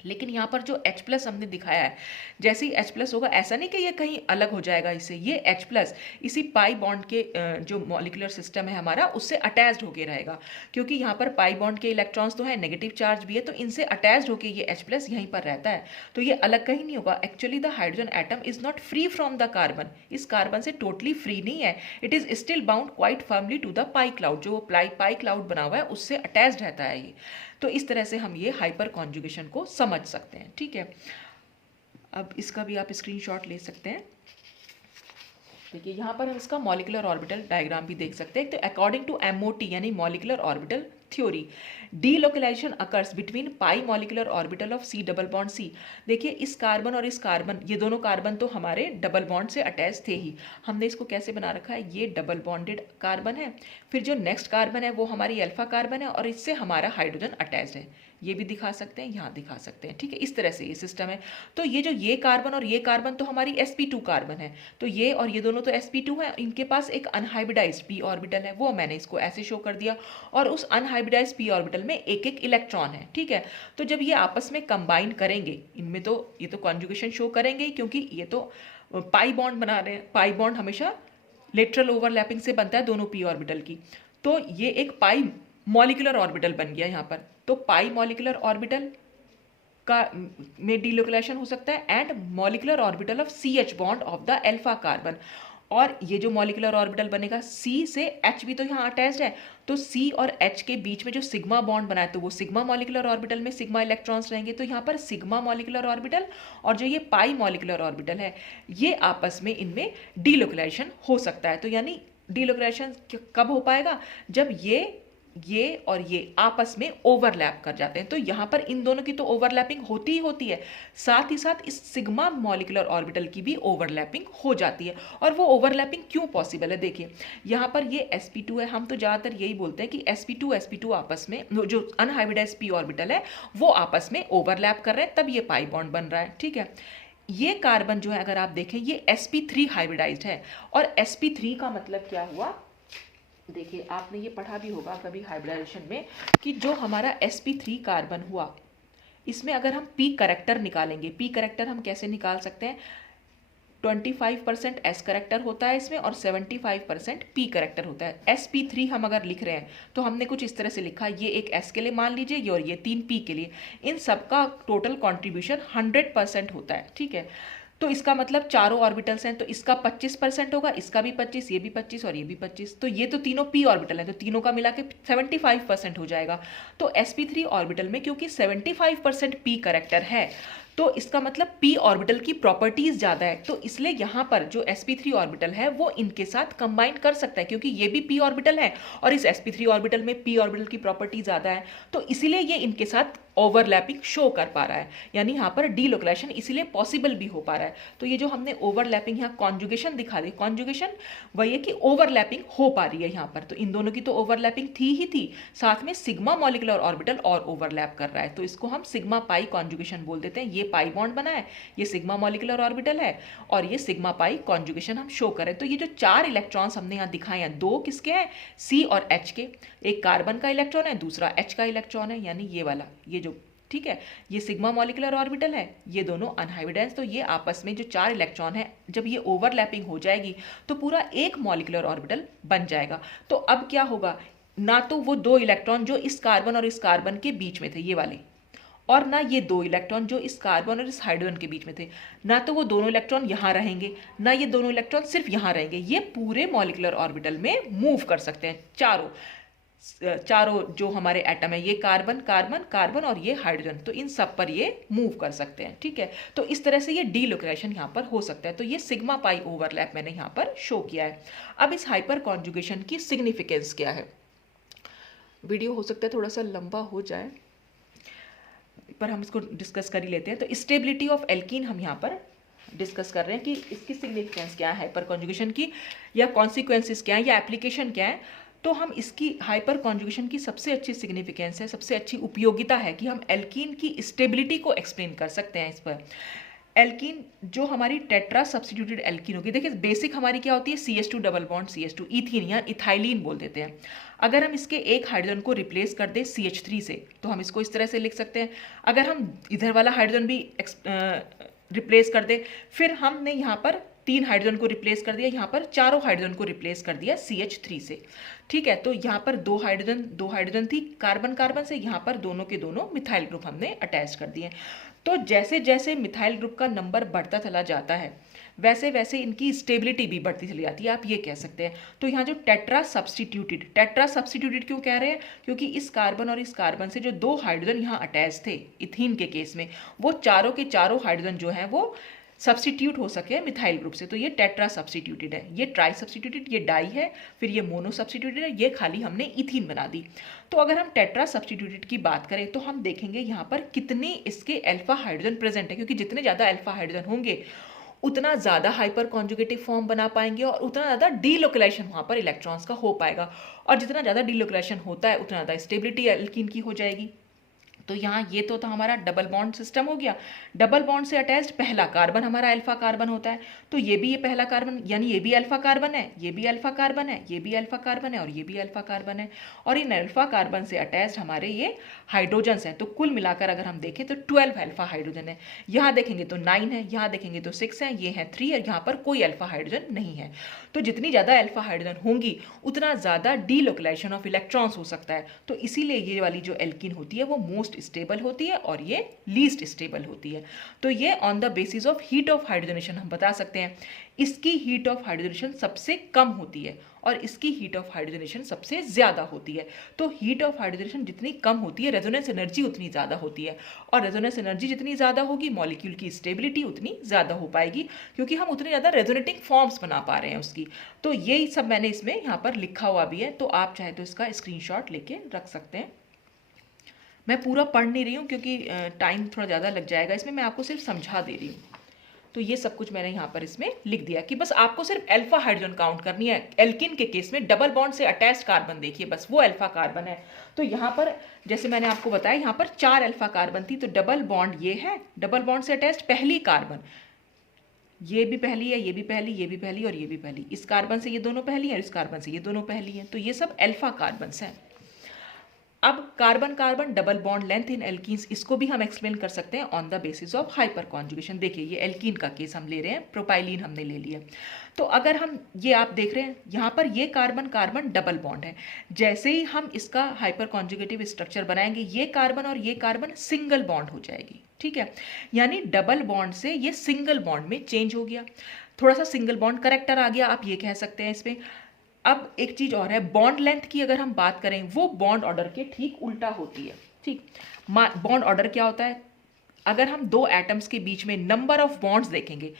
लेकिन यहाँ पर जो H+ हमने दिखाया है, जैसे ही H+ होगा, ऐसा नहीं कि ये कहीं अलग हो जाएगा इससे, ये H+ इसी पाई बॉन्ड के जो मॉलिक्यूलर सिस्टम है हमारा उससे अटैच्ड होके रहेगा, क्योंकि यहाँ पर पाई बॉन्ड के इलेक्ट्रॉन्स तो है, नेगेटिव चार्ज भी है, तो इनसे अटैच्ड होके ये H+ यहीं पर रहता है, तो ये अलग कहीं नहीं होगा। Actually the hydrogen atom is not free from the carbon, इस कार्बन से टोटली फ्री नहीं है, it is still bound quite firmly to the pi cloud, जो पाई क्लाउड बना हुआ है उससे अटैच्ड रहता है ये। तो इस तरह से हम ये हाइपर कॉन्जुगेशन को समझ सकते हैं। ठीक है, अब इसका भी आप स्क्रीनशॉट ले सकते हैं। देखिए यहाँ पर हम इसका मॉलिक्यूलर ऑर्बिटल डायग्राम भी देख सकते हैं। तो अकॉर्डिंग टू MOT यानी molecular orbital theory, delocalisation occurs between pi molecular orbital of C double bond C। देखिए इस कार्बन और इस कार्बन, ये दोनों कार्बन तो हमारे डबल बॉन्ड से अटैच थे ही, हमने इसको कैसे बना रखा है, ये डबल बॉन्डेड कार्बन है, फिर जो नेक्स्ट कार्बन है वो हमारी अल्फा कार्बन है और इससे हमारा हाइड्रोजन अटैच है, ये भी दिखा सकते हैं, यहाँ दिखा सकते हैं। ठीक है, इस तरह से ये सिस्टम है। तो ये जो ये कार्बन और ये कार्बन तो हमारी sp2 कार्बन है, तो ये और ये दोनों तो sp2 है, इनके पास एक अनहाइब्रिडाइज्ड p ऑर्बिटल है, वो मैंने इसको ऐसे शो कर दिया, और उस अनहाइब्रिडाइज्ड p ऑर्बिटल में एक एक इलेक्ट्रॉन है। ठीक है, तो जब ये आपस में कंबाइन करेंगे, इनमें तो ये तो कॉन्जुगेशन शो करेंगे ही, क्योंकि ये तो पाई बॉन्ड बना रहे हैं, पाई बॉन्ड हमेशा लेटरल ओवरलैपिंग से बनता है दोनों p ऑर्बिटल की। तो ये एक पाई मॉलिक्यूलर ऑर्बिटल बन गया यहाँ पर। तो पाई मॉलिक्यूलर ऑर्बिटल का में डीलोकेलाइजेशन हो सकता है and molecular orbital of C H bond of the alpha carbon. और ये जो मॉलिक्यूलर ऑर्बिटल बनेगा सी से एच भी तो यहाँ अटैच्ड है, तो सी और एच के बीच में जो सिग्मा बॉन्ड बना है तो वो सिग्मा मॉलिक्यूलर ऑर्बिटल में सिग्मा इलेक्ट्रॉन्स रहेंगे। तो यहाँ पर सिग्मा मॉलिक्यूलर ऑर्बिटल और जो ये पाई मॉलिक्यूलर ऑर्बिटल है ये आपस में इनमें डीलोकेलाइजेशन हो सकता है। तो यानी डीलोकेलाइजेशन कब हो पाएगा, जब ये और ये आपस में ओवरलैप कर जाते हैं। तो यहाँ पर इन दोनों की तो ओवरलैपिंग होती ही होती है, साथ ही साथ इस सिग्मा मॉलिक्यूलर ऑर्बिटल की भी ओवरलैपिंग हो जाती है। और वो ओवरलैपिंग क्यों पॉसिबल है, देखिए यहाँ पर ये sp2 है, हम तो ज़्यादातर यही बोलते हैं कि sp2 आपस में जो अनहाइब्रिडाइज्ड p ऑर्बिटल है वो आपस में ओवरलैप कर रहे हैं, तब ये पाई बॉन्ड बन रहा है। ठीक है, ये कार्बन जो है अगर आप देखें ये sp3 हाइब्रिडाइज्ड है। और sp3 का मतलब क्या हुआ, देखिए आपने ये पढ़ा भी होगा कभी हाइब्रिडाइजेशन में कि जो हमारा sp3 कार्बन हुआ इसमें अगर हम p करेक्टर निकालेंगे, p करेक्टर हम कैसे निकाल सकते हैं, 25% s करेक्टर होता है इसमें और 75% p करेक्टर होता है। sp3 हम अगर लिख रहे हैं तो हमने कुछ इस तरह से लिखा, ये एक s के लिए मान लीजिए ये और ये 3 p के लिए, इन सबका टोटल कॉन्ट्रीब्यूशन 100% होता है। ठीक है, तो इसका मतलब चारों ऑर्बिटल्स हैं तो इसका 25% होगा, इसका भी 25, ये भी 25 और ये भी 25, तो ये तो तीनों p ऑर्बिटल हैं तो तीनों का मिला के 75% हो जाएगा। तो sp3 ऑर्बिटल में क्योंकि 75% p करेक्टर है तो इसका मतलब p ऑर्बिटल की प्रॉपर्टीज ज़्यादा है, तो इसलिए यहाँ पर जो sp3 ऑर्बिटल है वो इनके साथ कंबाइन कर सकता है क्योंकि ये भी p ऑर्बिटल है और इस sp3 ऑर्बिटल में p ऑर्बिटल की प्रॉपर्टी ज़्यादा है, तो इसीलिए ये इनके साथ ओवरलैपिंग शो कर पा रहा है, यानी यहाँ पर डीलोकेलाइजेशन इसीलिए पॉसिबल भी हो पा रहा है। तो ये जो हमने ओवरलैपिंग यहाँ कॉन्जुगेशन दिखा दी, कॉन्जुगेशन वही है कि ओवरलैपिंग हो पा रही है यहाँ पर, तो इन दोनों की तो ओवरलैपिंग थी ही थी, साथ में सिग्मा मॉलिक्यूलर ऑर्बिटल और ओवरलैप कर रहा है, तो इसको हम सिग्मा पाई कॉन्जुगेशन बोल देते हैं। ये पाई बॉन्ड बना है, ये सिग्मा मॉलिक्यूलर ऑर्बिटल है और ये सिग्मा पाई कॉन्जुगेशन हम शो करें। तो ये जो 4 इलेक्ट्रॉन्स हमने यहाँ दिखाए हैं, 2 किसके हैं, सी और एच के, एक कार्बन का इलेक्ट्रॉन है दूसरा एच का इलेक्ट्रॉन है, यानी ये वाला ये जो, ठीक है, ये सिग्मा मॉलिक्यूलर ऑर्बिटल है, ये दोनों अनहाइब्रिडाइज्ड, तो ये आपस में जो 4 इलेक्ट्रॉन है जब ये ओवरलैपिंग हो जाएगी तो पूरा एक मॉलिक्यूलर ऑर्बिटल बन जाएगा। तो अब क्या होगा, ना तो वो 2 इलेक्ट्रॉन जो इस कार्बन और इस कार्बन के बीच में थे ये वाले, और ना ये 2 इलेक्ट्रॉन जो इस कार्बन और इस हाइड्रोजन के बीच में थे, ना तो वो दोनों इलेक्ट्रॉन यहाँ रहेंगे ना ये दोनों इलेक्ट्रॉन सिर्फ यहाँ रहेंगे, ये पूरे मॉलिक्यूलर ऑर्बिटल में मूव कर सकते हैं। चारों जो हमारे एटम है, ये कार्बन कार्बन कार्बन और ये हाइड्रोजन, तो इन सब पर ये मूव कर सकते हैं। ठीक है, तो इस तरह से ये डीलोकेलाइजेशन यहाँ पर हो सकता है। तो ये सिग्मा पाई ओवरलैप मैंने यहाँ पर शो किया है। अब इस हाइपर कॉन्जुगेशन की सिग्निफिकेंस क्या है, वीडियो हो सकता है थोड़ा सा लंबा हो जाए पर हम इसको डिस्कस कर ही लेते हैं। तो स्टेबिलिटी ऑफ एल्कीन हम यहाँ पर डिस्कस कर रहे हैं कि इसकी सिग्निफिकेंस क्या है हाइपर कॉन्जुगेशन की, या कॉन्सिक्वेंसेस क्या है, या एप्लीकेशन क्या है। तो हम इसकी हाइपर कॉन्जुगेशन की सबसे अच्छी सिग्निफिकेंस है, सबसे अच्छी उपयोगिता है कि हम एल्कीन की स्टेबिलिटी को एक्सप्लेन कर सकते हैं इस पर। एल्कीन जो हमारी टेट्रा सब्स्टिट्यूटेड एल्कीन होगी, देखिए बेसिक हमारी क्या होती है, CH2 double bond CH2, ethene या इथाइलिन बोल देते हैं। अगर हम इसके एक हाइड्रोजन को रिप्लेस कर दें CH3 से तो हम इसको इस तरह से लिख सकते हैं। अगर हम इधर वाला हाइड्रोजन भी रिप्लेस कर दें, फिर हमने यहाँ पर 3 हाइड्रोजन को रिप्लेस कर दिया, यहाँ पर चारों हाइड्रोजन को रिप्लेस कर दिया CH3 से। ठीक है, तो यहाँ पर दो हाइड्रोजन थी कार्बन कार्बन से, यहाँ पर दोनों के दोनों मिथाइल ग्रुप हमने अटैच कर दिए। तो जैसे जैसे मिथाइल ग्रुप का नंबर बढ़ता चला जाता है वैसे वैसे इनकी स्टेबिलिटी भी बढ़ती चली जाती है, आप ये कह सकते हैं। तो यहाँ जो टेट्रा सब्स्टिट्यूटेड क्यों कह रहे हैं, क्योंकि इस कार्बन और इस कार्बन से जो 2 हाइड्रोजन यहाँ अटैच थे इथीन के केस में, वो चारों के चारों हाइड्रोजन जो हैं वो सब्स्टिट्यूट हो सके मिथाइल ग्रुप से, तो ये टेट्रा सब्स्टिट्यूटेड है। ये ट्राई सब्स्टिट्यूटेड, ये डाई है, फिर ये मोनो सब्स्टिट्यूटेड है, ये खाली हमने इथीन बना दी। तो अगर हम टेट्रा सब्स्टिट्यूटेड की बात करें तो हम देखेंगे यहाँ पर कितने इसके अल्फा हाइड्रोजन प्रेजेंट है, क्योंकि जितने ज़्यादा अल्फा हाइड्रोजन होंगे उतना ज़्यादा हाइपर कॉन्जुगेटिव फॉर्म बना पाएंगे और उतना ज़्यादा डीलोकेलाइजेशन वहाँ पर इलेक्ट्रॉन्स का हो पाएगा, और जितना ज़्यादा डीलोकेलाइजेशन होता है उतना ज़्यादा स्टेबिलिटी एल्कीन की हो जाएगी। तो यहाँ ये तो हमारा डबल बॉन्ड सिस्टम हो गया। डबल बॉन्ड से अटैच्ड पहला कार्बन हमारा अल्फा कार्बन होता है, तो ये भी ये पहला कार्बन, यानी ये भी अल्फा कार्बन है, ये भी अल्फा कार्बन है, ये भी अल्फा कार्बन है और ये भी अल्फा कार्बन है। और इन अल्फा कार्बन से अटैच्ड हमारे ये हाइड्रोजन्स हैं। तो कुल मिलाकर अगर हम देखें तो 12 अल्फा हाइड्रोजन है। यहाँ देखेंगे तो 9 है, यहाँ देखेंगे तो 6 है, ये है 3 और यहाँ पर कोई अल्फा हाइड्रोजन नहीं है। तो जितनी ज़्यादा अल्फा हाइड्रोजन होंगी उतना ज़्यादा डीलोकलाइजेशन ऑफ इलेक्ट्रॉन्स हो सकता है। तो इसीलिए ये वाली जो एल्कीन होती है वो मोस्ट स्टेबल होती है और ये लीस्ट स्टेबल होती है। तो ये on the basis of heat of hydrogenation हम बता सकते हैं। इसकी हीट ऑफ हाइड्रोजनेशन सबसे कम होती है और इसकी हीट ऑफ हाइड्रोजनेशन सबसे ज़्यादा होती है। तो हीट ऑफ हाइड्रोजनेशन जितनी कम होती है रेजोनेंस एनर्जी उतनी ज़्यादा होती है, और रेजोनेंस एनर्जी जितनी ज़्यादा होगी मॉलिक्यूल की स्टेबिलिटी उतनी ज़्यादा हो पाएगी, क्योंकि हम उतने ज़्यादा रेजोनेटिंग फॉर्म्स बना पा रहे हैं उसकी। तो यही सब मैंने इसमें यहाँ पर लिखा हुआ भी है, तो आप चाहे तो इसका स्क्रीनशॉट लेके रख सकते हैं। मैं पूरा पढ़ नहीं रही हूँ क्योंकि टाइम थोड़ा ज़्यादा लग जाएगा इसमें, मैं आपको सिर्फ समझा दे रही हूँ। तो ये सब कुछ मैंने यहाँ पर इसमें लिख दिया कि बस आपको सिर्फ अल्फा हाइड्रोजन काउंट करनी है। एल्किन के केस में डबल बॉन्ड से अटैच्ड कार्बन देखिए, बस वो अल्फा कार्बन है। तो यहाँ पर जैसे मैंने आपको बताया यहाँ पर 4 अल्फा कार्बन थी, तो डबल बॉन्ड ये है, डबल बॉन्ड से अटैच्ड पहली कार्बन, ये भी पहली है, ये भी पहली, ये भी पहली और ये भी पहली। इस कार्बन से ये दोनों पहली है और इस कार्बन से ये दोनों पहली है। तो ये सब अल्फा कार्बन्स हैं। अब carbon carbon double bond length in alkenes, इसको भी हम एक्सप्लेन कर सकते हैं on the basis of hyper conjugation. देखिए ये एल्कीन का केस हम ले रहे हैं, प्रोपाइलीन हमने ले लिया। तो अगर हम ये आप देख रहे हैं यहाँ पर ये कार्बन कार्बन डबल बॉन्ड है, जैसे ही हम इसका हाइपर कॉन्जुगेटिव स्ट्रक्चर बनाएंगे ये कार्बन और ये कार्बन सिंगल बॉन्ड हो जाएगी, ठीक है। यानी डबल बॉन्ड से ये सिंगल बॉन्ड में चेंज हो गया, थोड़ा सा सिंगल बॉन्ड करेक्टर आ गया, आप ये कह सकते हैं इसमें। अब एक चीज और है, बॉन्ड लेंथ की अगर हम बात करें वो बॉन्ड ऑर्डर के ठीक उल्टा होती है, ठीक। बॉन्ड ऑर्डर क्या होता है, अगर हम दो एटम्स के बीच में नंबर ऑफ बॉन्ड्स देखेंगे,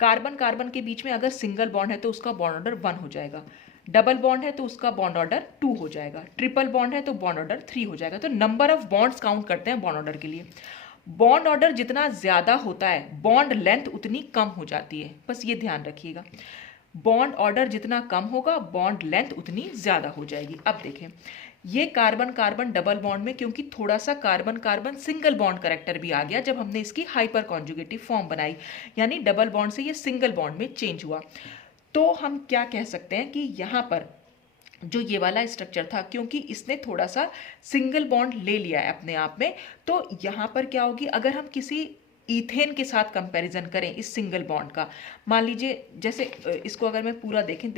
कार्बन कार्बन के बीच में अगर सिंगल बॉन्ड है तो उसका बॉन्ड ऑर्डर 1 हो जाएगा, डबल बॉन्ड है तो उसका बॉन्ड ऑर्डर 2 हो जाएगा, ट्रिपल बॉन्ड है तो बॉन्ड ऑर्डर 3 हो जाएगा। तो नंबर ऑफ बॉन्ड्स काउंट करते हैं बॉन्ड ऑर्डर के लिए। बॉन्ड ऑर्डर जितना ज्यादा होता है बॉन्ड लेंथ उतनी कम हो जाती है, बस ये ध्यान रखिएगा। बॉन्ड ऑर्डर जितना कम होगा बॉन्ड लेंथ उतनी ज्यादा हो जाएगी। अब देखें ये कार्बन कार्बन डबल बॉन्ड में क्योंकि थोड़ा सा carbon carbon single bond character भी आ गया जब हमने इसकी हाइपर कॉन्जुगेटिव फॉर्म बनाई, यानी डबल बॉन्ड से ये सिंगल बॉन्ड में चेंज हुआ। तो हम क्या कह सकते हैं कि यहाँ पर जो ये वाला स्ट्रक्चर था, क्योंकि इसने थोड़ा सा सिंगल बॉन्ड ले लिया है अपने आप में, तो यहाँ पर क्या होगी, अगर हम किसी ईथेन के साथ कंपैरिजन करें इस सिंगल बॉन्ड का, मान लीजिए जैसे इसको अगर मैं पूरा देखें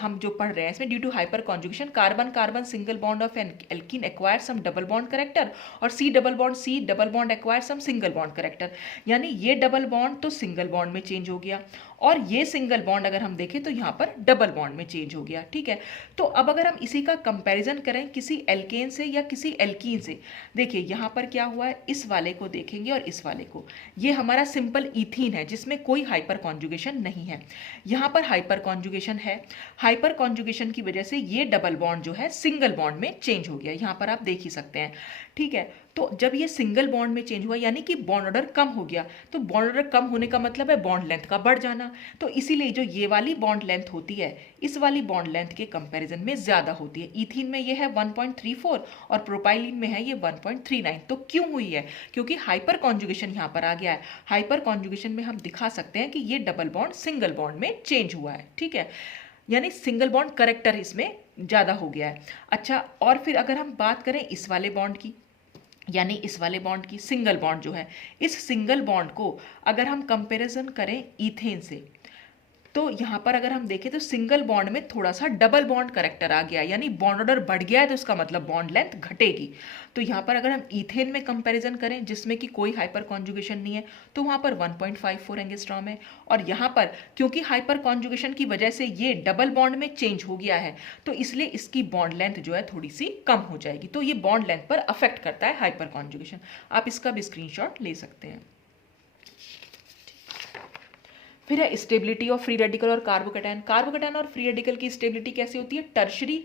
हम जो पढ़ रहे हैं इसमें due to hyperconjugation carbon carbon single bond of an alkene acquire some double bond character और C double bond acquire some single bond character, यानी ये डबल बॉन्ड तो सिंगल बॉन्ड में चेंज हो गया और ये सिंगल बॉन्ड अगर हम देखें तो यहाँ पर डबल बॉन्ड में चेंज हो गया, ठीक है। तो अब अगर हम इसी का कंपैरिजन करें किसी एल्केन से या किसी एल्कीन से, देखिए यहाँ पर क्या हुआ है, इस वाले को देखेंगे और इस वाले को, ये हमारा सिंपल इथीन है जिसमें कोई हाइपर कॉन्जुगेशन नहीं है, यहाँ पर हाइपर कॉन्जुगेशन है। हाइपर कॉन्जुगेशन की वजह से ये डबल बॉन्ड जो है सिंगल बॉन्ड में चेंज हो गया, यहाँ पर आप देख ही सकते हैं, ठीक है। तो जब ये सिंगल बॉन्ड में चेंज हुआ यानी कि बॉन्ड ऑर्डर कम हो गया, तो बॉन्ड ऑर्डर कम होने का मतलब है बॉन्ड लेंथ का बढ़ जाना, तो इसीलिए जो ये वाली बॉन्ड लेंथ होती है इस वाली बॉन्ड लेंथ के कंपैरिजन में ज्यादा होती है। इथीन में ये है 1.34 और प्रोपाइलिन में है ये 1.39। तो क्यों हुई है, क्योंकि हाइपर कॉन्जुगेशन यहाँ पर आ गया है। हाइपर कॉन्जुगेशन में हम दिखा सकते हैं कि ये डबल बॉन्ड सिंगल बॉन्ड में चेंज हुआ है, ठीक है, यानी सिंगल बॉन्ड करेक्टर इसमें ज्यादा हो गया है। अच्छा, और फिर अगर हम बात करें इस वाले बॉन्ड की, यानी इस वाले बॉन्ड की, सिंगल बॉन्ड जो है, इस सिंगल बॉन्ड को अगर हम कंपैरिजन करें ईथेन से, तो यहाँ पर अगर हम देखें तो सिंगल बॉन्ड में थोड़ा सा डबल बॉन्ड करेक्टर आ गया, यानी बॉन्ड ऑर्डर बढ़ गया है, तो इसका मतलब बॉन्ड लेंथ घटेगी। तो यहाँ पर अगर हम ईथेन में कंपैरिजन करें जिसमें कि कोई हाइपर कॉन्जुगेशन नहीं है, तो वहाँ पर 1.54 एंगस्ट्रॉम है, और यहाँ पर क्योंकि हाइपर कॉन्जुगेशन की वजह से ये डबल बॉन्ड में चेंज हो गया है, तो इसलिए इसकी बॉन्ड लेंथ जो है थोड़ी सी कम हो जाएगी। तो ये बॉन्ड लेंथ पर अफेक्ट करता है हाइपर कॉन्जुगेशन। आप इसका भी स्क्रीनशॉट ले सकते हैं। फिर है स्टेबिलिटी ऑफ फ्री रेडिकल और कार्बोकैटायन। कार्बोकैटायन और फ्री रेडिकल की स्टेबिलिटी कैसे होती है, टर्शरी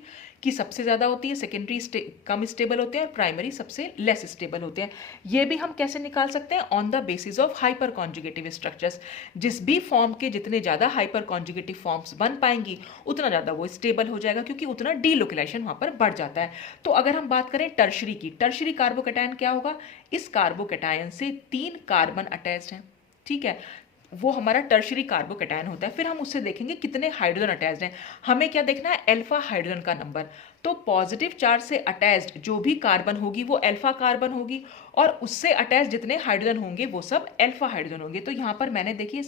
की सबसे ज़्यादा होती है, सेकेंडरी कम स्टेबल होते हैं और प्राइमरी सबसे लेस स्टेबल होते हैं। ये भी हम कैसे निकाल सकते हैं? On the basis of hyper conjugative structures. जिस भी फॉर्म के जितने ज़्यादा हाइपर कॉन्जुगेटिव फॉर्म्स बन पाएंगी उतना ज़्यादा वो स्टेबल हो जाएगा, क्योंकि उतना डीलोकेलाइजेशन वहाँ पर बढ़ जाता है। तो अगर हम बात करें टर्शरी की, टर्शरी कार्बोकैटायन क्या होगा? इस कार्बोकैटायन से 3 कार्बन अटैच्ड हैं, ठीक है, वो हमारा टर्शरी कार्बोकैटायन होता है। फिर हम उससे देखेंगे कितने हाइड्रोजन अटैच्ड हैं। हमें क्या देखना है? अल्फा हाइड्रोजन का नंबर। तो पॉजिटिव चार्ज से अटैच्ड जो भी कार्बन होगी वो अल्फा कार्बन होगी, और उससे अटैच जितने हाइड्रोजन होंगे वो सब अल्फा हाइड्रोजन होंगे। तो यहाँ पर मैंने देखिए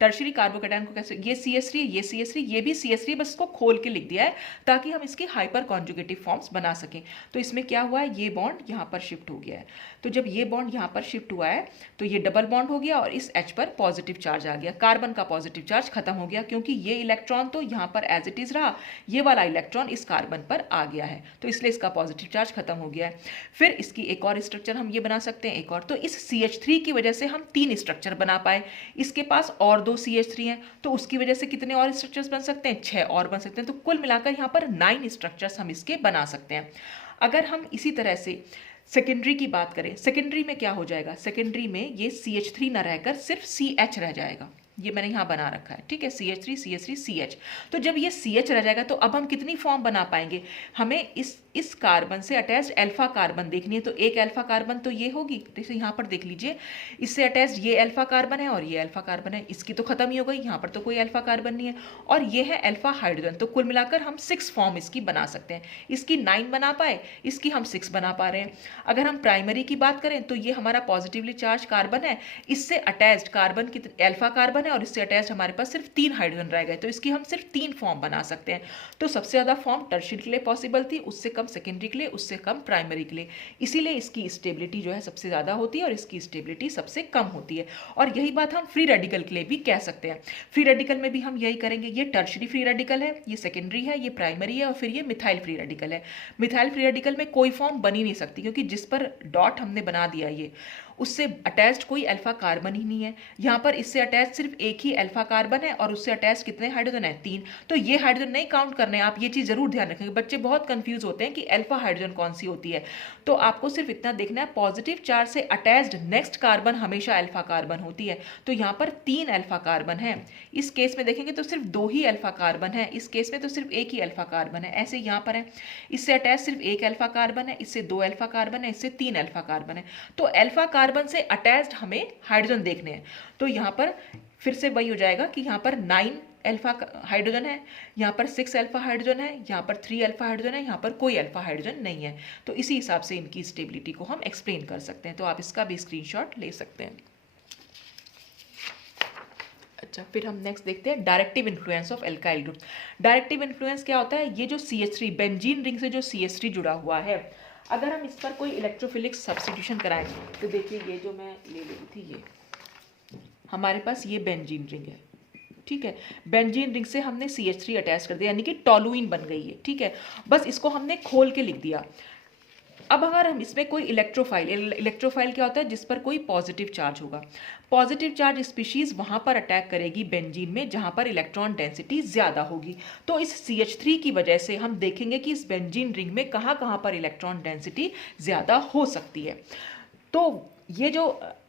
टर्शरी कार्बोकैटायन को कैसे, ये CH3, ये CH3, ये भी CH3, बस इसको खोल के लिख दिया है ताकि हम इसकी हाइपर कॉन्जुगेटिव फॉर्म्स बना सकें। तो इसमें क्या हुआ है? ये बॉन्ड यहाँ पर शिफ्ट हो गया है। तो जब ये बॉन्ड यहाँ पर शिफ्ट हुआ है तो ये डबल बॉन्ड हो गया और इस H पर पॉजिटिव चार्ज आ गया, कार्बन का पॉजिटिव चार्ज खत्म हो गया, क्योंकि ये इलेक्ट्रॉन तो यहाँ पर एज इट इज रहा, ये वाला इलेक्ट्रॉन इस कार्बन पर आ गया है, तो इसलिए इसका पॉजिटिव चार्ज खत्म हो गया है। फिर इसकी एक और स्ट्रक्चर हम ये बना सकते हैं, एक और। तो इस CH3 की वजह से हम 3 स्ट्रक्चर बना पाए। इसके पास और 2 CH3 हैं, तो उसकी वजह से कितने और स्ट्रक्चर्स बन सकते हैं? 6 और बन सकते हैं। तो कुल मिलाकर यहाँ पर 9 स्ट्रक्चर्स हम इसके बना सकते हैं। अगर हम इसी तरह से सेकेंडरी की बात करें, सेकेंडरी में क्या हो जाएगा? सेकेंडरी में ये CH3 न रहकर सिर्फ CH रह जाएगा। ये मैंने यहाँ बना रखा है, ठीक है, CH3 CH3 CH। तो जब ये CH रह जाएगा तो अब हम कितनी फॉर्म बना पाएंगे? हमें इस कार्बन से अटैच्ड अल्फा कार्बन देखनी है, तो एक अल्फा कार्बन तो ये होगी, जैसे यहाँ पर देख लीजिए, इससे अटैच्ड ये अल्फा कार्बन है और ये अल्फा कार्बन है, इसकी तो खत्म ही हो गई, यहाँ पर तो कोई अल्फा कार्बन नहीं है, और ये है अल्फा हाइड्रोजन। तो कुल मिलाकर हम 6 फॉर्म इसकी बना सकते हैं। इसकी 9 बना पाए, इसकी हम 6 बना पा रहे हैं। अगर हम प्राइमरी की बात करें तो ये हमारा पॉजिटिवली चार्ज कार्बन है, इससे अटैच्ड कार्बन कितने अल्फा कार्बन है, और इससे अटैच्ड हमारे पास सिर्फ 3 हाइड्रोजन रह गए, तो इसकी हम सिर्फ 3 फॉर्म बना सकते हैं। तो सबसे ज़्यादा फॉर्म टर्शियरी के लिए पॉसिबल थी, उससे कम सेकेंडरी के लिए, उससे कम प्राइमरी के लिए। इसीलिए इसकी स्टेबिलिटी जो है सबसे ज़्यादा होती है और इसकी स्टेबिलिटी सबसे कम होती है। और यही बात हम फ्री रेडिकल के लिए भी कह सकते हैं। फ्री रेडिकल में भी हम यही करेंगे। ये टर्शियरी फ्री रेडिकल है, ये सेकेंडरी है, ये प्राइमरी है, और फिर ये मिथाइल फ्री रेडिकल है। मिथाइल फ्री रेडिकल में कोई फॉर्म बन ही नहीं सकती, क्योंकि जिस पर डॉट हमने बना दिया ये, उससे अटैच्ड कोई अल्फा कार्बन ही नहीं है। यहाँ पर इससे अटैच सिर्फ एक ही अल्फा कार्बन है, और उससे अटैच कितने हाइड्रोजन है? 3। तो ये हाइड्रोजन नहीं काउंट करने हैं। आप ये चीज़ जरूर ध्यान रखेंगे, बच्चे बहुत कंफ्यूज होते हैं कि अल्फा हाइड्रोजन कौन सी होती है। तो आपको सिर्फ इतना देखना है, पॉजिटिव चार्ज से अटैच्ड नेक्स्ट कार्बन हमेशा अल्फा कार्बन होती है। तो यहाँ पर 3 अल्फा कार्बन है। इस केस में देखेंगे तो सिर्फ 2 ही अल्फा कार्बन है, इस केस में तो सिर्फ एक ही अल्फा कार्बन है। ऐसे यहाँ पर है, इससे अटैच सिर्फ एक अल्फा कार्बन है, इससे 2 अल्फा कार्बन है, इससे 3 अल्फा कार्बन है। तो अल्फा कार्बन से अटैच्ड हमें हाइड्रोजन देखने हैं। तो यहाँ पर फिर से वही हो जाएगा कि यहाँ पर 9 अल्फा हाइड्रोजन है, यहाँ पर 6 अल्फा हाइड्रोजन है, यहाँ पर 3 अल्फा हाइड्रोजन है, यहाँ पर कोई अल्फा हाइड्रोजन नहीं है। तो इसी हिसाब से इनकी स्टेबिलिटी को हम एक्सप्लेन कर सकते हैं। तो आप इसका भी स्क्रीनशॉट ले सकते हैं। अच्छा, फिर हम नेक्स्ट देखते हैं directive influence of alkyl group. Directive influence क्या होता है? ये जो CH3 बेंजीन रिंग से जो CH3 जुड़ा हुआ है, अगर हम इस पर कोई इलेक्ट्रोफिलिक सब्स्टिट्यूशन कराएं तो देखिए, ये जो मैं ले ली थी, ये हमारे पास ये बेंजीन रिंग है, ठीक है। बेंजीन रिंग से हमने CH3 अटैच कर दिया, यानी कि टोलुइन बन गई है, ठीक है। बस इसको हमने खोल के लिख दिया। अब अगर हम इसमें कोई इलेक्ट्रोफाइल क्या होता है? जिस पर कोई पॉजिटिव चार्ज होगा। पॉजिटिव चार्ज स्पीशीज वहां पर अटैक करेगी बेंजीन में जहां पर इलेक्ट्रॉन डेंसिटी ज्यादा होगी। तो इस CH3 की वजह से हम देखेंगे कि इस बेंजीन रिंग में कहां कहां पर इलेक्ट्रॉन डेंसिटी ज्यादा हो सकती है। तो ये जो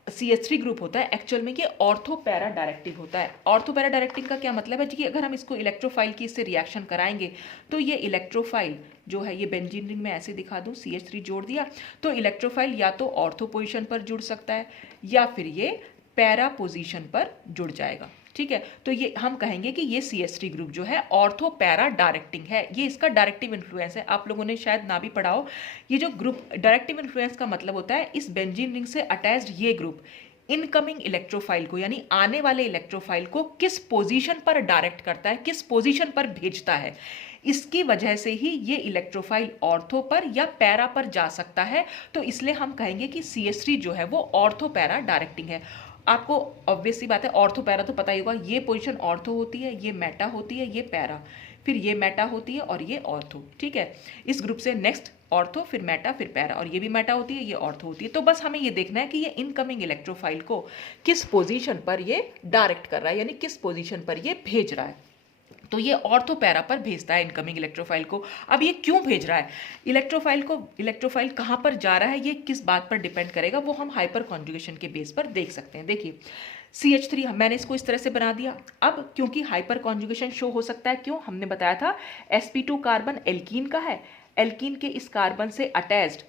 CH3 ग्रुप होता है, एक्चुअल में ये ऑर्थो पैरा डायरेक्टिव होता है। ऑर्थो पैरा डायरेक्टिव का क्या मतलब है कि अगर हम इसको इलेक्ट्रोफाइल की इससे रिएक्शन कराएंगे तो ये इलेक्ट्रोफाइल जो है, ये बेंजीन रिंग में ऐसे दिखा दूं, CH3 जोड़ दिया, तो इलेक्ट्रोफाइल या तो ऑर्थो पोजीशन पर जुड़ सकता है या फिर ये पैरा पोजीशन पर जुड़ जाएगा, ठीक है। तो ये हम कहेंगे कि ये CH3 ग्रुप जो है ऑर्थो पैरा डायरेक्टिंग है, ये इसका डायरेक्टिव इन्फ्लुएंस है। आप लोगों ने शायद ना भी पढ़ा हो। ये जो ग्रुप डायरेक्टिव इन्फ्लुएंस का मतलब होता है, इस बेंजीन रिंग से अटैच्ड ये ग्रुप इनकमिंग इलेक्ट्रोफाइल को, यानी आने वाले इलेक्ट्रोफाइल को किस पोजीशन पर डायरेक्ट करता है, किस पोजीशन पर भेजता है। इसकी वजह से ही ये इलेक्ट्रोफाइल ऑर्थो पर या पैरा पर जा सकता है। तो इसलिए हम कहेंगे कि CH3 जो है वो ऑर्थो पैरा डायरेक्टिंग है। आपको ऑब्वियस सी बात है, ऑर्थो पैरा तो पता ही होगा, ये पोजीशन ऑर्थो होती है, ये मेटा होती है, ये पैरा, फिर ये मेटा होती है और ये ऑर्थो, ठीक है। इस ग्रुप से नेक्स्ट ऑर्थो, फिर मेटा, फिर पैरा, और ये भी मेटा होती है, ये ऑर्थो होती है। तो बस हमें ये देखना है कि ये इनकमिंग इलेक्ट्रोफाइल को किस पोजीशन पर ये डायरेक्ट कर रहा है, यानी किस पोजीशन पर ये भेज रहा है। तो ये ऑर्थो पैरा पर भेजता है इनकमिंग इलेक्ट्रोफाइल को। अब ये क्यों भेज रहा है इलेक्ट्रोफाइल कहाँ पर जा रहा है, ये किस बात पर डिपेंड करेगा, वो हम हाइपर कॉन्जुगेशन के बेस पर देख सकते हैं। देखिए CH3 मैंने इसको इस तरह से बना दिया। अब क्योंकि हाइपर कॉन्जुगेशन शो हो सकता है, क्यों, हमने बताया था sp2 कार्बन एल्कीन का है, एल्कीन के इस कार्बन से अटैच्ड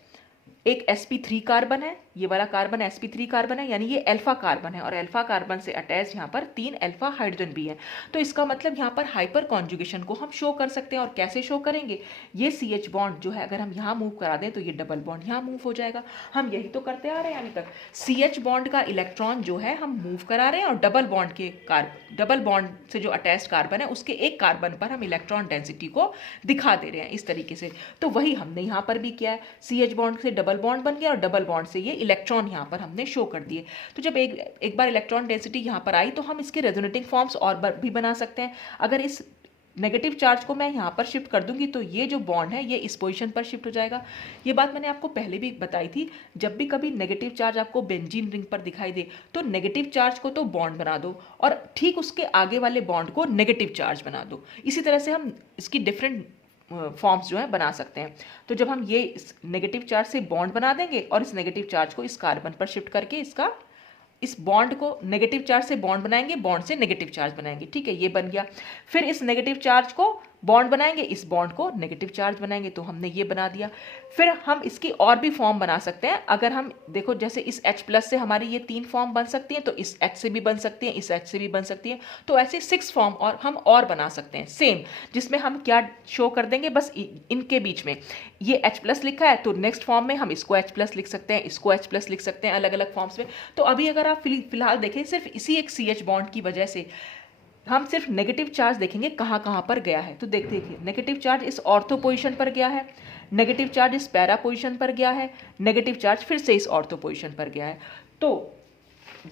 एक sp3 कार्बन है, ये वाला कार्बन sp3 कार्बन है, यानी ये अल्फा कार्बन है, और अल्फा कार्बन से अटैच यहाँ पर 3 अल्फा हाइड्रोजन भी है। तो इसका मतलब यहाँ पर हाइपर कॉन्जुगेशन को हम शो कर सकते हैं। और कैसे शो करेंगे, ये CH बॉन्ड जो है अगर हम यहाँ मूव करा दें तो ये डबल बॉन्ड यहाँ मूव हो जाएगा। हम यही तो करते आ रहे हैं अभी तक, CH बॉन्ड का इलेक्ट्रॉन जो है हम मूव करा रहे हैं, और डबल बॉन्ड से जो अटैच्ड कार्बन है उसके एक कार्बन पर हम इलेक्ट्रॉन डेंसिटी को दिखा दे रहे हैं इस तरीके से। तो वही हमने यहाँ पर भी किया है, CH बॉन्ड से डबल बॉन्ड बन गया और डबल बॉन्ड से ये इलेक्ट्रॉन यहाँ पर हमने शो कर दिए। तो जब एक बार इलेक्ट्रॉन डेंसिटी यहाँ पर आई तो हम इसके रेजोनेटिंग फॉर्म्स और भी बना सकते हैं। अगर इस नेगेटिव चार्ज को मैं यहाँ पर शिफ्ट कर दूंगी तो ये जो बॉन्ड है ये इस पोजीशन पर शिफ्ट हो जाएगा। ये बात मैंने आपको पहले भी बताई थी, जब भी कभी नेगेटिव चार्ज आपको बेंजीन रिंग पर दिखाई दे तो नेगेटिव चार्ज को तो बॉन्ड बना दो और ठीक उसके आगे वाले बॉन्ड को नेगेटिव चार्ज बना दो। इसी तरह से हम इसकी डिफरेंट फॉर्म्स जो है बना सकते हैं। तो जब हम ये इस नेगेटिव चार्ज से बॉन्ड बना देंगे और इस नेगेटिव चार्ज को इस कार्बन पर शिफ्ट करके इस बॉन्ड को नेगेटिव चार्ज से बॉन्ड बनाएंगे, बॉन्ड से नेगेटिव चार्ज बनाएंगे, ठीक है, ये बन गया। फिर इस नेगेटिव चार्ज को बॉन्ड बनाएंगे, इस बॉन्ड को नेगेटिव चार्ज बनाएंगे, तो हमने ये बना दिया। फिर हम इसकी और भी फॉर्म बना सकते हैं। अगर हम देखो जैसे इस H+ से हमारी ये 3 फॉर्म बन सकती हैं, तो इस H से भी बन सकती हैं, इस H से भी बन सकती हैं, तो ऐसे 6 फॉर्म और हम और बना सकते हैं सेम, जिसमें हम क्या शो कर देंगे, बस इनके बीच में ये H+ लिखा है तो नेक्स्ट फॉर्म में हम इसको H+ लिख सकते हैं, इसको H+ लिख सकते हैं अलग अलग फॉर्म्स में। तो अभी अगर आप फिलहाल देखें सिर्फ इसी एक CH बॉन्ड की वजह से हम सिर्फ नेगेटिव चार्ज देखेंगे कहाँ कहाँ पर गया है। तो देखिए नेगेटिव चार्ज इस ऑर्थो पोजीशन पर गया है, नेगेटिव चार्ज इस पैरा पोजीशन पर गया है, नेगेटिव चार्ज फिर से इस ऑर्थो पोजीशन पर गया है। तो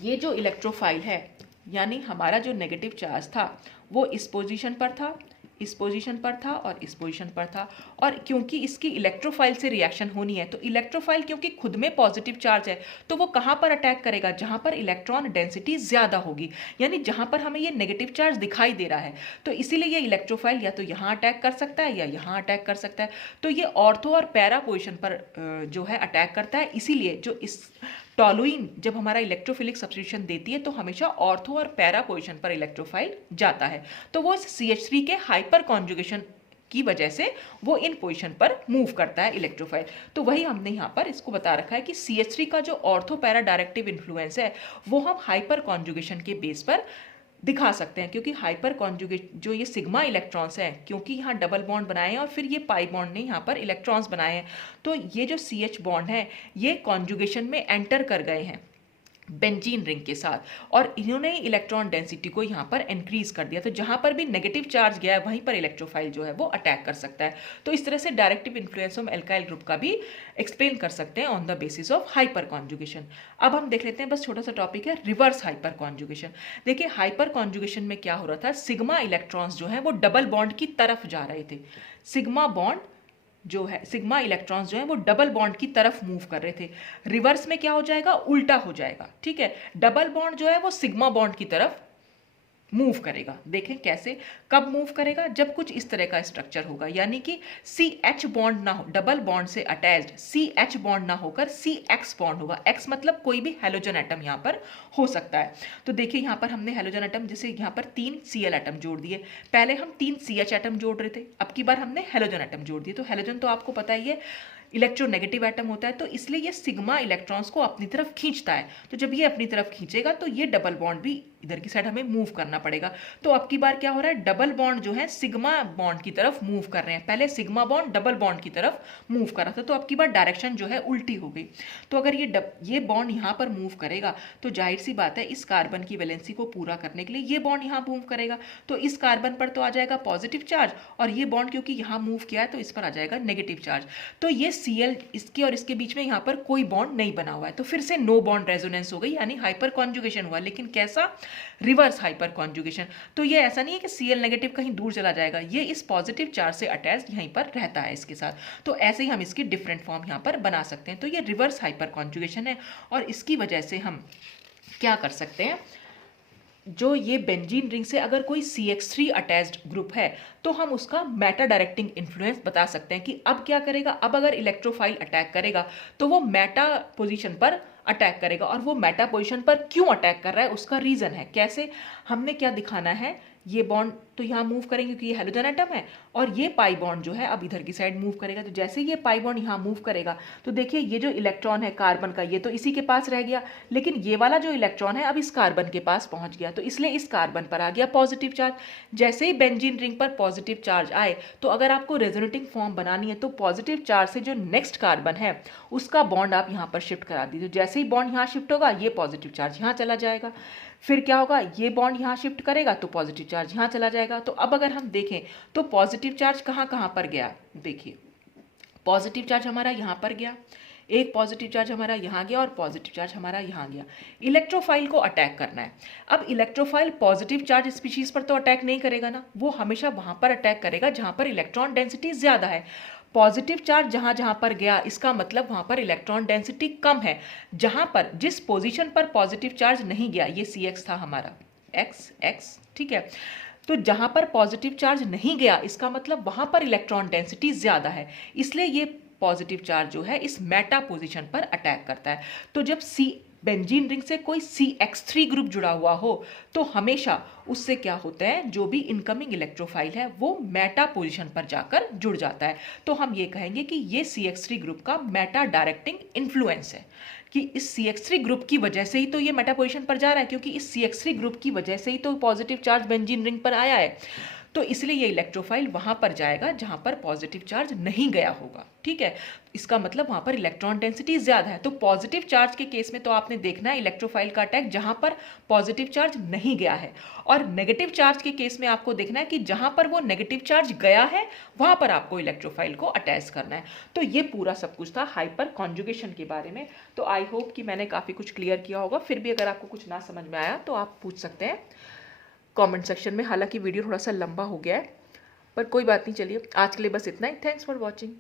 ये जो इलेक्ट्रोफाइल है, यानी हमारा जो नेगेटिव चार्ज था वो इस पोजीशन पर था, इस पोजीशन पर था और इस पोजीशन पर था। और क्योंकि इसकी इलेक्ट्रोफाइल से रिएक्शन होनी है, तो इलेक्ट्रोफाइल क्योंकि खुद में पॉजिटिव चार्ज है तो वो कहाँ पर अटैक करेगा, जहाँ पर इलेक्ट्रॉन डेंसिटी ज़्यादा होगी, यानी जहाँ पर हमें ये नेगेटिव चार्ज दिखाई दे रहा है। तो इसीलिए ये इलेक्ट्रोफाइल या तो यहाँ अटैक कर सकता है या यहाँ अटैक कर सकता है। तो ये ऑर्थो और पैरा पोजिशन पर जो है अटैक करता है। इसीलिए जो इस टॉलुइन जब हमारा इलेक्ट्रोफिलिक सब्स्टिट्यूशन देती है तो हमेशा ऑर्थो और पैरा पोजीशन पर इलेक्ट्रोफाइल जाता है। तो वो CH3 के हाइपर कॉन्जुगेशन की वजह से वो इन पोजीशन पर मूव करता है इलेक्ट्रोफाइल। तो वही हमने यहाँ पर इसको बता रखा है कि CH3 का जो ऑर्थो पैरा डायरेक्टिव इन्फ्लुएंस है वो हम हाइपर कॉन्जुगेशन के बेस पर दिखा सकते हैं, क्योंकि हाइपर कॉन्जुगेट जो ये सिग्मा इलेक्ट्रॉन्स हैं, क्योंकि यहाँ डबल बॉन्ड बनाए हैं और फिर ये पाई बॉन्ड ने यहाँ पर इलेक्ट्रॉन्स बनाए हैं, तो ये जो CH बॉन्ड है ये कॉन्जुगेशन में एंटर कर गए हैं बेंजीन रिंग के साथ, और इन्होंने इलेक्ट्रॉन डेंसिटी को यहाँ पर इंक्रीज कर दिया। तो जहाँ पर भी नेगेटिव चार्ज गया है वहीं पर इलेक्ट्रोफाइल जो है वो अटैक कर सकता है। तो इस तरह से directive influence of alkyl group का भी एक्सप्लेन कर सकते हैं on the basis of hyper conjugation. अब हम देख लेते हैं, बस छोटा सा टॉपिक है, रिवर्स हाइपर कॉन्जुगेशन। देखिए हाइपर कॉन्जुगेशन में क्या हो रहा था, सिग्मा इलेक्ट्रॉन्स जो है वो डबल बॉन्ड की तरफ जा रहे थे, सिग्मा इलेक्ट्रॉन्स जो है वो डबल बॉन्ड की तरफ मूव कर रहे थे। रिवर्स में क्या हो जाएगा, उल्टा हो जाएगा, ठीक है, डबल बॉन्ड जो है वो सिग्मा बॉन्ड की तरफ मूव करेगा। देखें कैसे, कब मूव करेगा, जब कुछ इस तरह का स्ट्रक्चर होगा, यानी कि CH बॉन्ड ना हो, डबल बॉन्ड से अटैच्ड CH बॉन्ड ना होकर CX बॉन्ड होगा। X मतलब कोई भी हेलोजन एटम यहाँ पर हो सकता है। तो देखिए यहाँ पर हमने हेलोजन एटम, जैसे यहाँ पर 3 Cl एटम जोड़ दिए, पहले हम 3 CH एटम जोड़ रहे थे, अब की बार हमने हेलोजन एटम जोड़ दिए। तो हेलोजन तो आपको पता ही है इलेक्ट्रोनेगेटिव एटम होता है, तो इसलिए ये सिग्मा इलेक्ट्रॉन्स को अपनी तरफ खींचता है। तो जब ये अपनी तरफ खींचेगा तो ये डबल बॉन्ड भी इधर की साइड हमें मूव करना पड़ेगा। तो अब की बार क्या हो रहा है, डबल बॉन्ड जो है सिग्मा बॉन्ड की तरफ मूव कर रहे हैं, पहले सिग्मा बॉन्ड डबल बॉन्ड की तरफ मूव कर रहा था, तो अब की बार डायरेक्शन जो है उल्टी हो गई। तो अगर ये बॉन्ड यहाँ पर मूव करेगा तो जाहिर सी बात है इस कार्बन की वैलेंसी को पूरा करने के लिए ये बॉन्ड यहाँ मूव करेगा, तो इस कार्बन पर तो आ जाएगा पॉजिटिव चार्ज, और ये बॉन्ड क्योंकि यहाँ मूव किया है तो इस पर आ जाएगा नेगेटिव चार्ज। तो ये Cl इसके और इसके बीच में यहाँ पर कोई बॉन्ड नहीं बना हुआ है, तो फिर से नो बॉन्ड रेजोनेंस हो गई, यानी हाइपर कॉन्जुगेशन हुआ, लेकिन कैसा, रिवर्स हाइपर कॉन्जुगेशन। तो ये ऐसा नहीं है कि Cl नेगेटिव कहीं दूर चला जाएगा, ये इस पॉजिटिव चार्ज से अटैच यहीं पर रहता है इसके साथ। तो ऐसे ही हम इसकी डिफरेंट फॉर्म यहाँ पर बना सकते हैं। तो ये रिवर्स हाइपर कॉन्जुगेशन है, और इसकी वजह से हम क्या कर सकते हैं, जो ये बेंजीन रिंग से अगर कोई CH3 अटैच्ड ग्रुप है तो हम उसका मेटा डायरेक्टिंग इन्फ्लुएंस बता सकते हैं कि अब क्या करेगा, अब अगर इलेक्ट्रोफाइल अटैक करेगा तो वो मेटा पोजीशन पर अटैक करेगा। और वो मेटा पोजीशन पर क्यों अटैक कर रहा है उसका रीजन है। कैसे, हमने क्या दिखाना है, ये बॉन्ड तो यहाँ मूव करेंगे क्योंकि ये हेलोजन एटम है, और ये पाई बॉन्ड जो है अब इधर की साइड मूव करेगा। तो जैसे ये पाई बॉन्ड यहाँ मूव करेगा तो देखिए ये जो इलेक्ट्रॉन है कार्बन का ये तो इसी के पास रह गया, लेकिन ये वाला जो इलेक्ट्रॉन है अब इस कार्बन के पास पहुंच गया, तो इसलिए इस कार्बन पर आ गया पॉजिटिव चार्ज। जैसे ही बेंजीन रिंग पर पॉजिटिव चार्ज आए तो अगर आपको रेजोनेटिंग फॉर्म बनानी है तो पॉजिटिव चार्ज से जो नेक्स्ट कार्बन है उसका बॉन्ड आप यहाँ पर शिफ्ट करा दीजिए। जैसे ही बॉन्ड यहाँ शिफ्ट होगा ये पॉजिटिव चार्ज यहाँ चला जाएगा, फिर क्या होगा, ये बॉन्ड यहाँ शिफ्ट करेगा तो पॉजिटिव चार्ज यहाँ चला जाएगा। तो अब अगर हम देखें तो पॉजिटिव चार्ज कहाँ कहाँ पर गया, देखिए पॉजिटिव चार्ज हमारा यहाँ पर गया, एक पॉजिटिव चार्ज हमारा यहाँ गया और पॉजिटिव चार्ज हमारा यहाँ गया। इलेक्ट्रोफाइल को अटैक करना है। अब इलेक्ट्रोफाइल पॉजिटिव चार्ज स्पीशीज पर तो अटैक नहीं करेगा ना, वो हमेशा वहाँ पर अटैक करेगा जहाँ पर इलेक्ट्रॉन डेंसिटी ज़्यादा है। पॉजिटिव चार्ज जहाँ जहाँ पर गया इसका मतलब वहाँ पर इलेक्ट्रॉन डेंसिटी कम है। जहाँ पर जिस पोजीशन पर पॉजिटिव चार्ज नहीं गया, ये CX था हमारा, XX, ठीक है, तो जहाँ पर पॉजिटिव चार्ज नहीं गया इसका मतलब वहाँ पर इलेक्ट्रॉन डेंसिटी ज़्यादा है, इसलिए ये पॉजिटिव चार्ज जो है इस मेटा पोजीशन पर अटैक करता है। तो जब बेंजीन रिंग से कोई CX3 ग्रुप जुड़ा हुआ हो तो हमेशा उससे क्या होता है, जो भी इनकमिंग इलेक्ट्रोफाइल है वो मेटा पोजीशन पर जाकर जुड़ जाता है। तो हम ये कहेंगे कि ये CX3 ग्रुप का मेटा डायरेक्टिंग इन्फ्लुएंस है, कि इस CX3 ग्रुप की वजह से ही तो ये मेटा पोजीशन पर जा रहा है, क्योंकि इस CX3 ग्रुप की वजह से ही तो पॉजिटिव चार्ज बेंजीन रिंग पर आया है। तो इसलिए ये इलेक्ट्रोफाइल वहां पर जाएगा जहां पर पॉजिटिव चार्ज नहीं गया होगा, ठीक है। इसका मतलब वहां पर इलेक्ट्रॉन डेंसिटी ज्यादा है। तो पॉजिटिव चार्ज के केस में तो आपने देखना है इलेक्ट्रोफाइल का अटैक जहां पर पॉजिटिव चार्ज नहीं गया है, और नेगेटिव चार्ज के केस में आपको देखना है कि जहां पर वो नेगेटिव चार्ज गया है वहां पर आपको इलेक्ट्रोफाइल को अटैच करना है। तो ये पूरा सब कुछ था हाइपर कॉन्जुगेशन के बारे में। तो आई होप कि मैंने काफी कुछ क्लियर किया होगा। फिर भी अगर आपको कुछ ना समझ में आया तो आप पूछ सकते हैं कमेंट सेक्शन में। हालांकि वीडियो थोड़ा सा लंबा हो गया है पर कोई बात नहीं, चलिए आज के लिए बस इतना ही। Thanks for watching.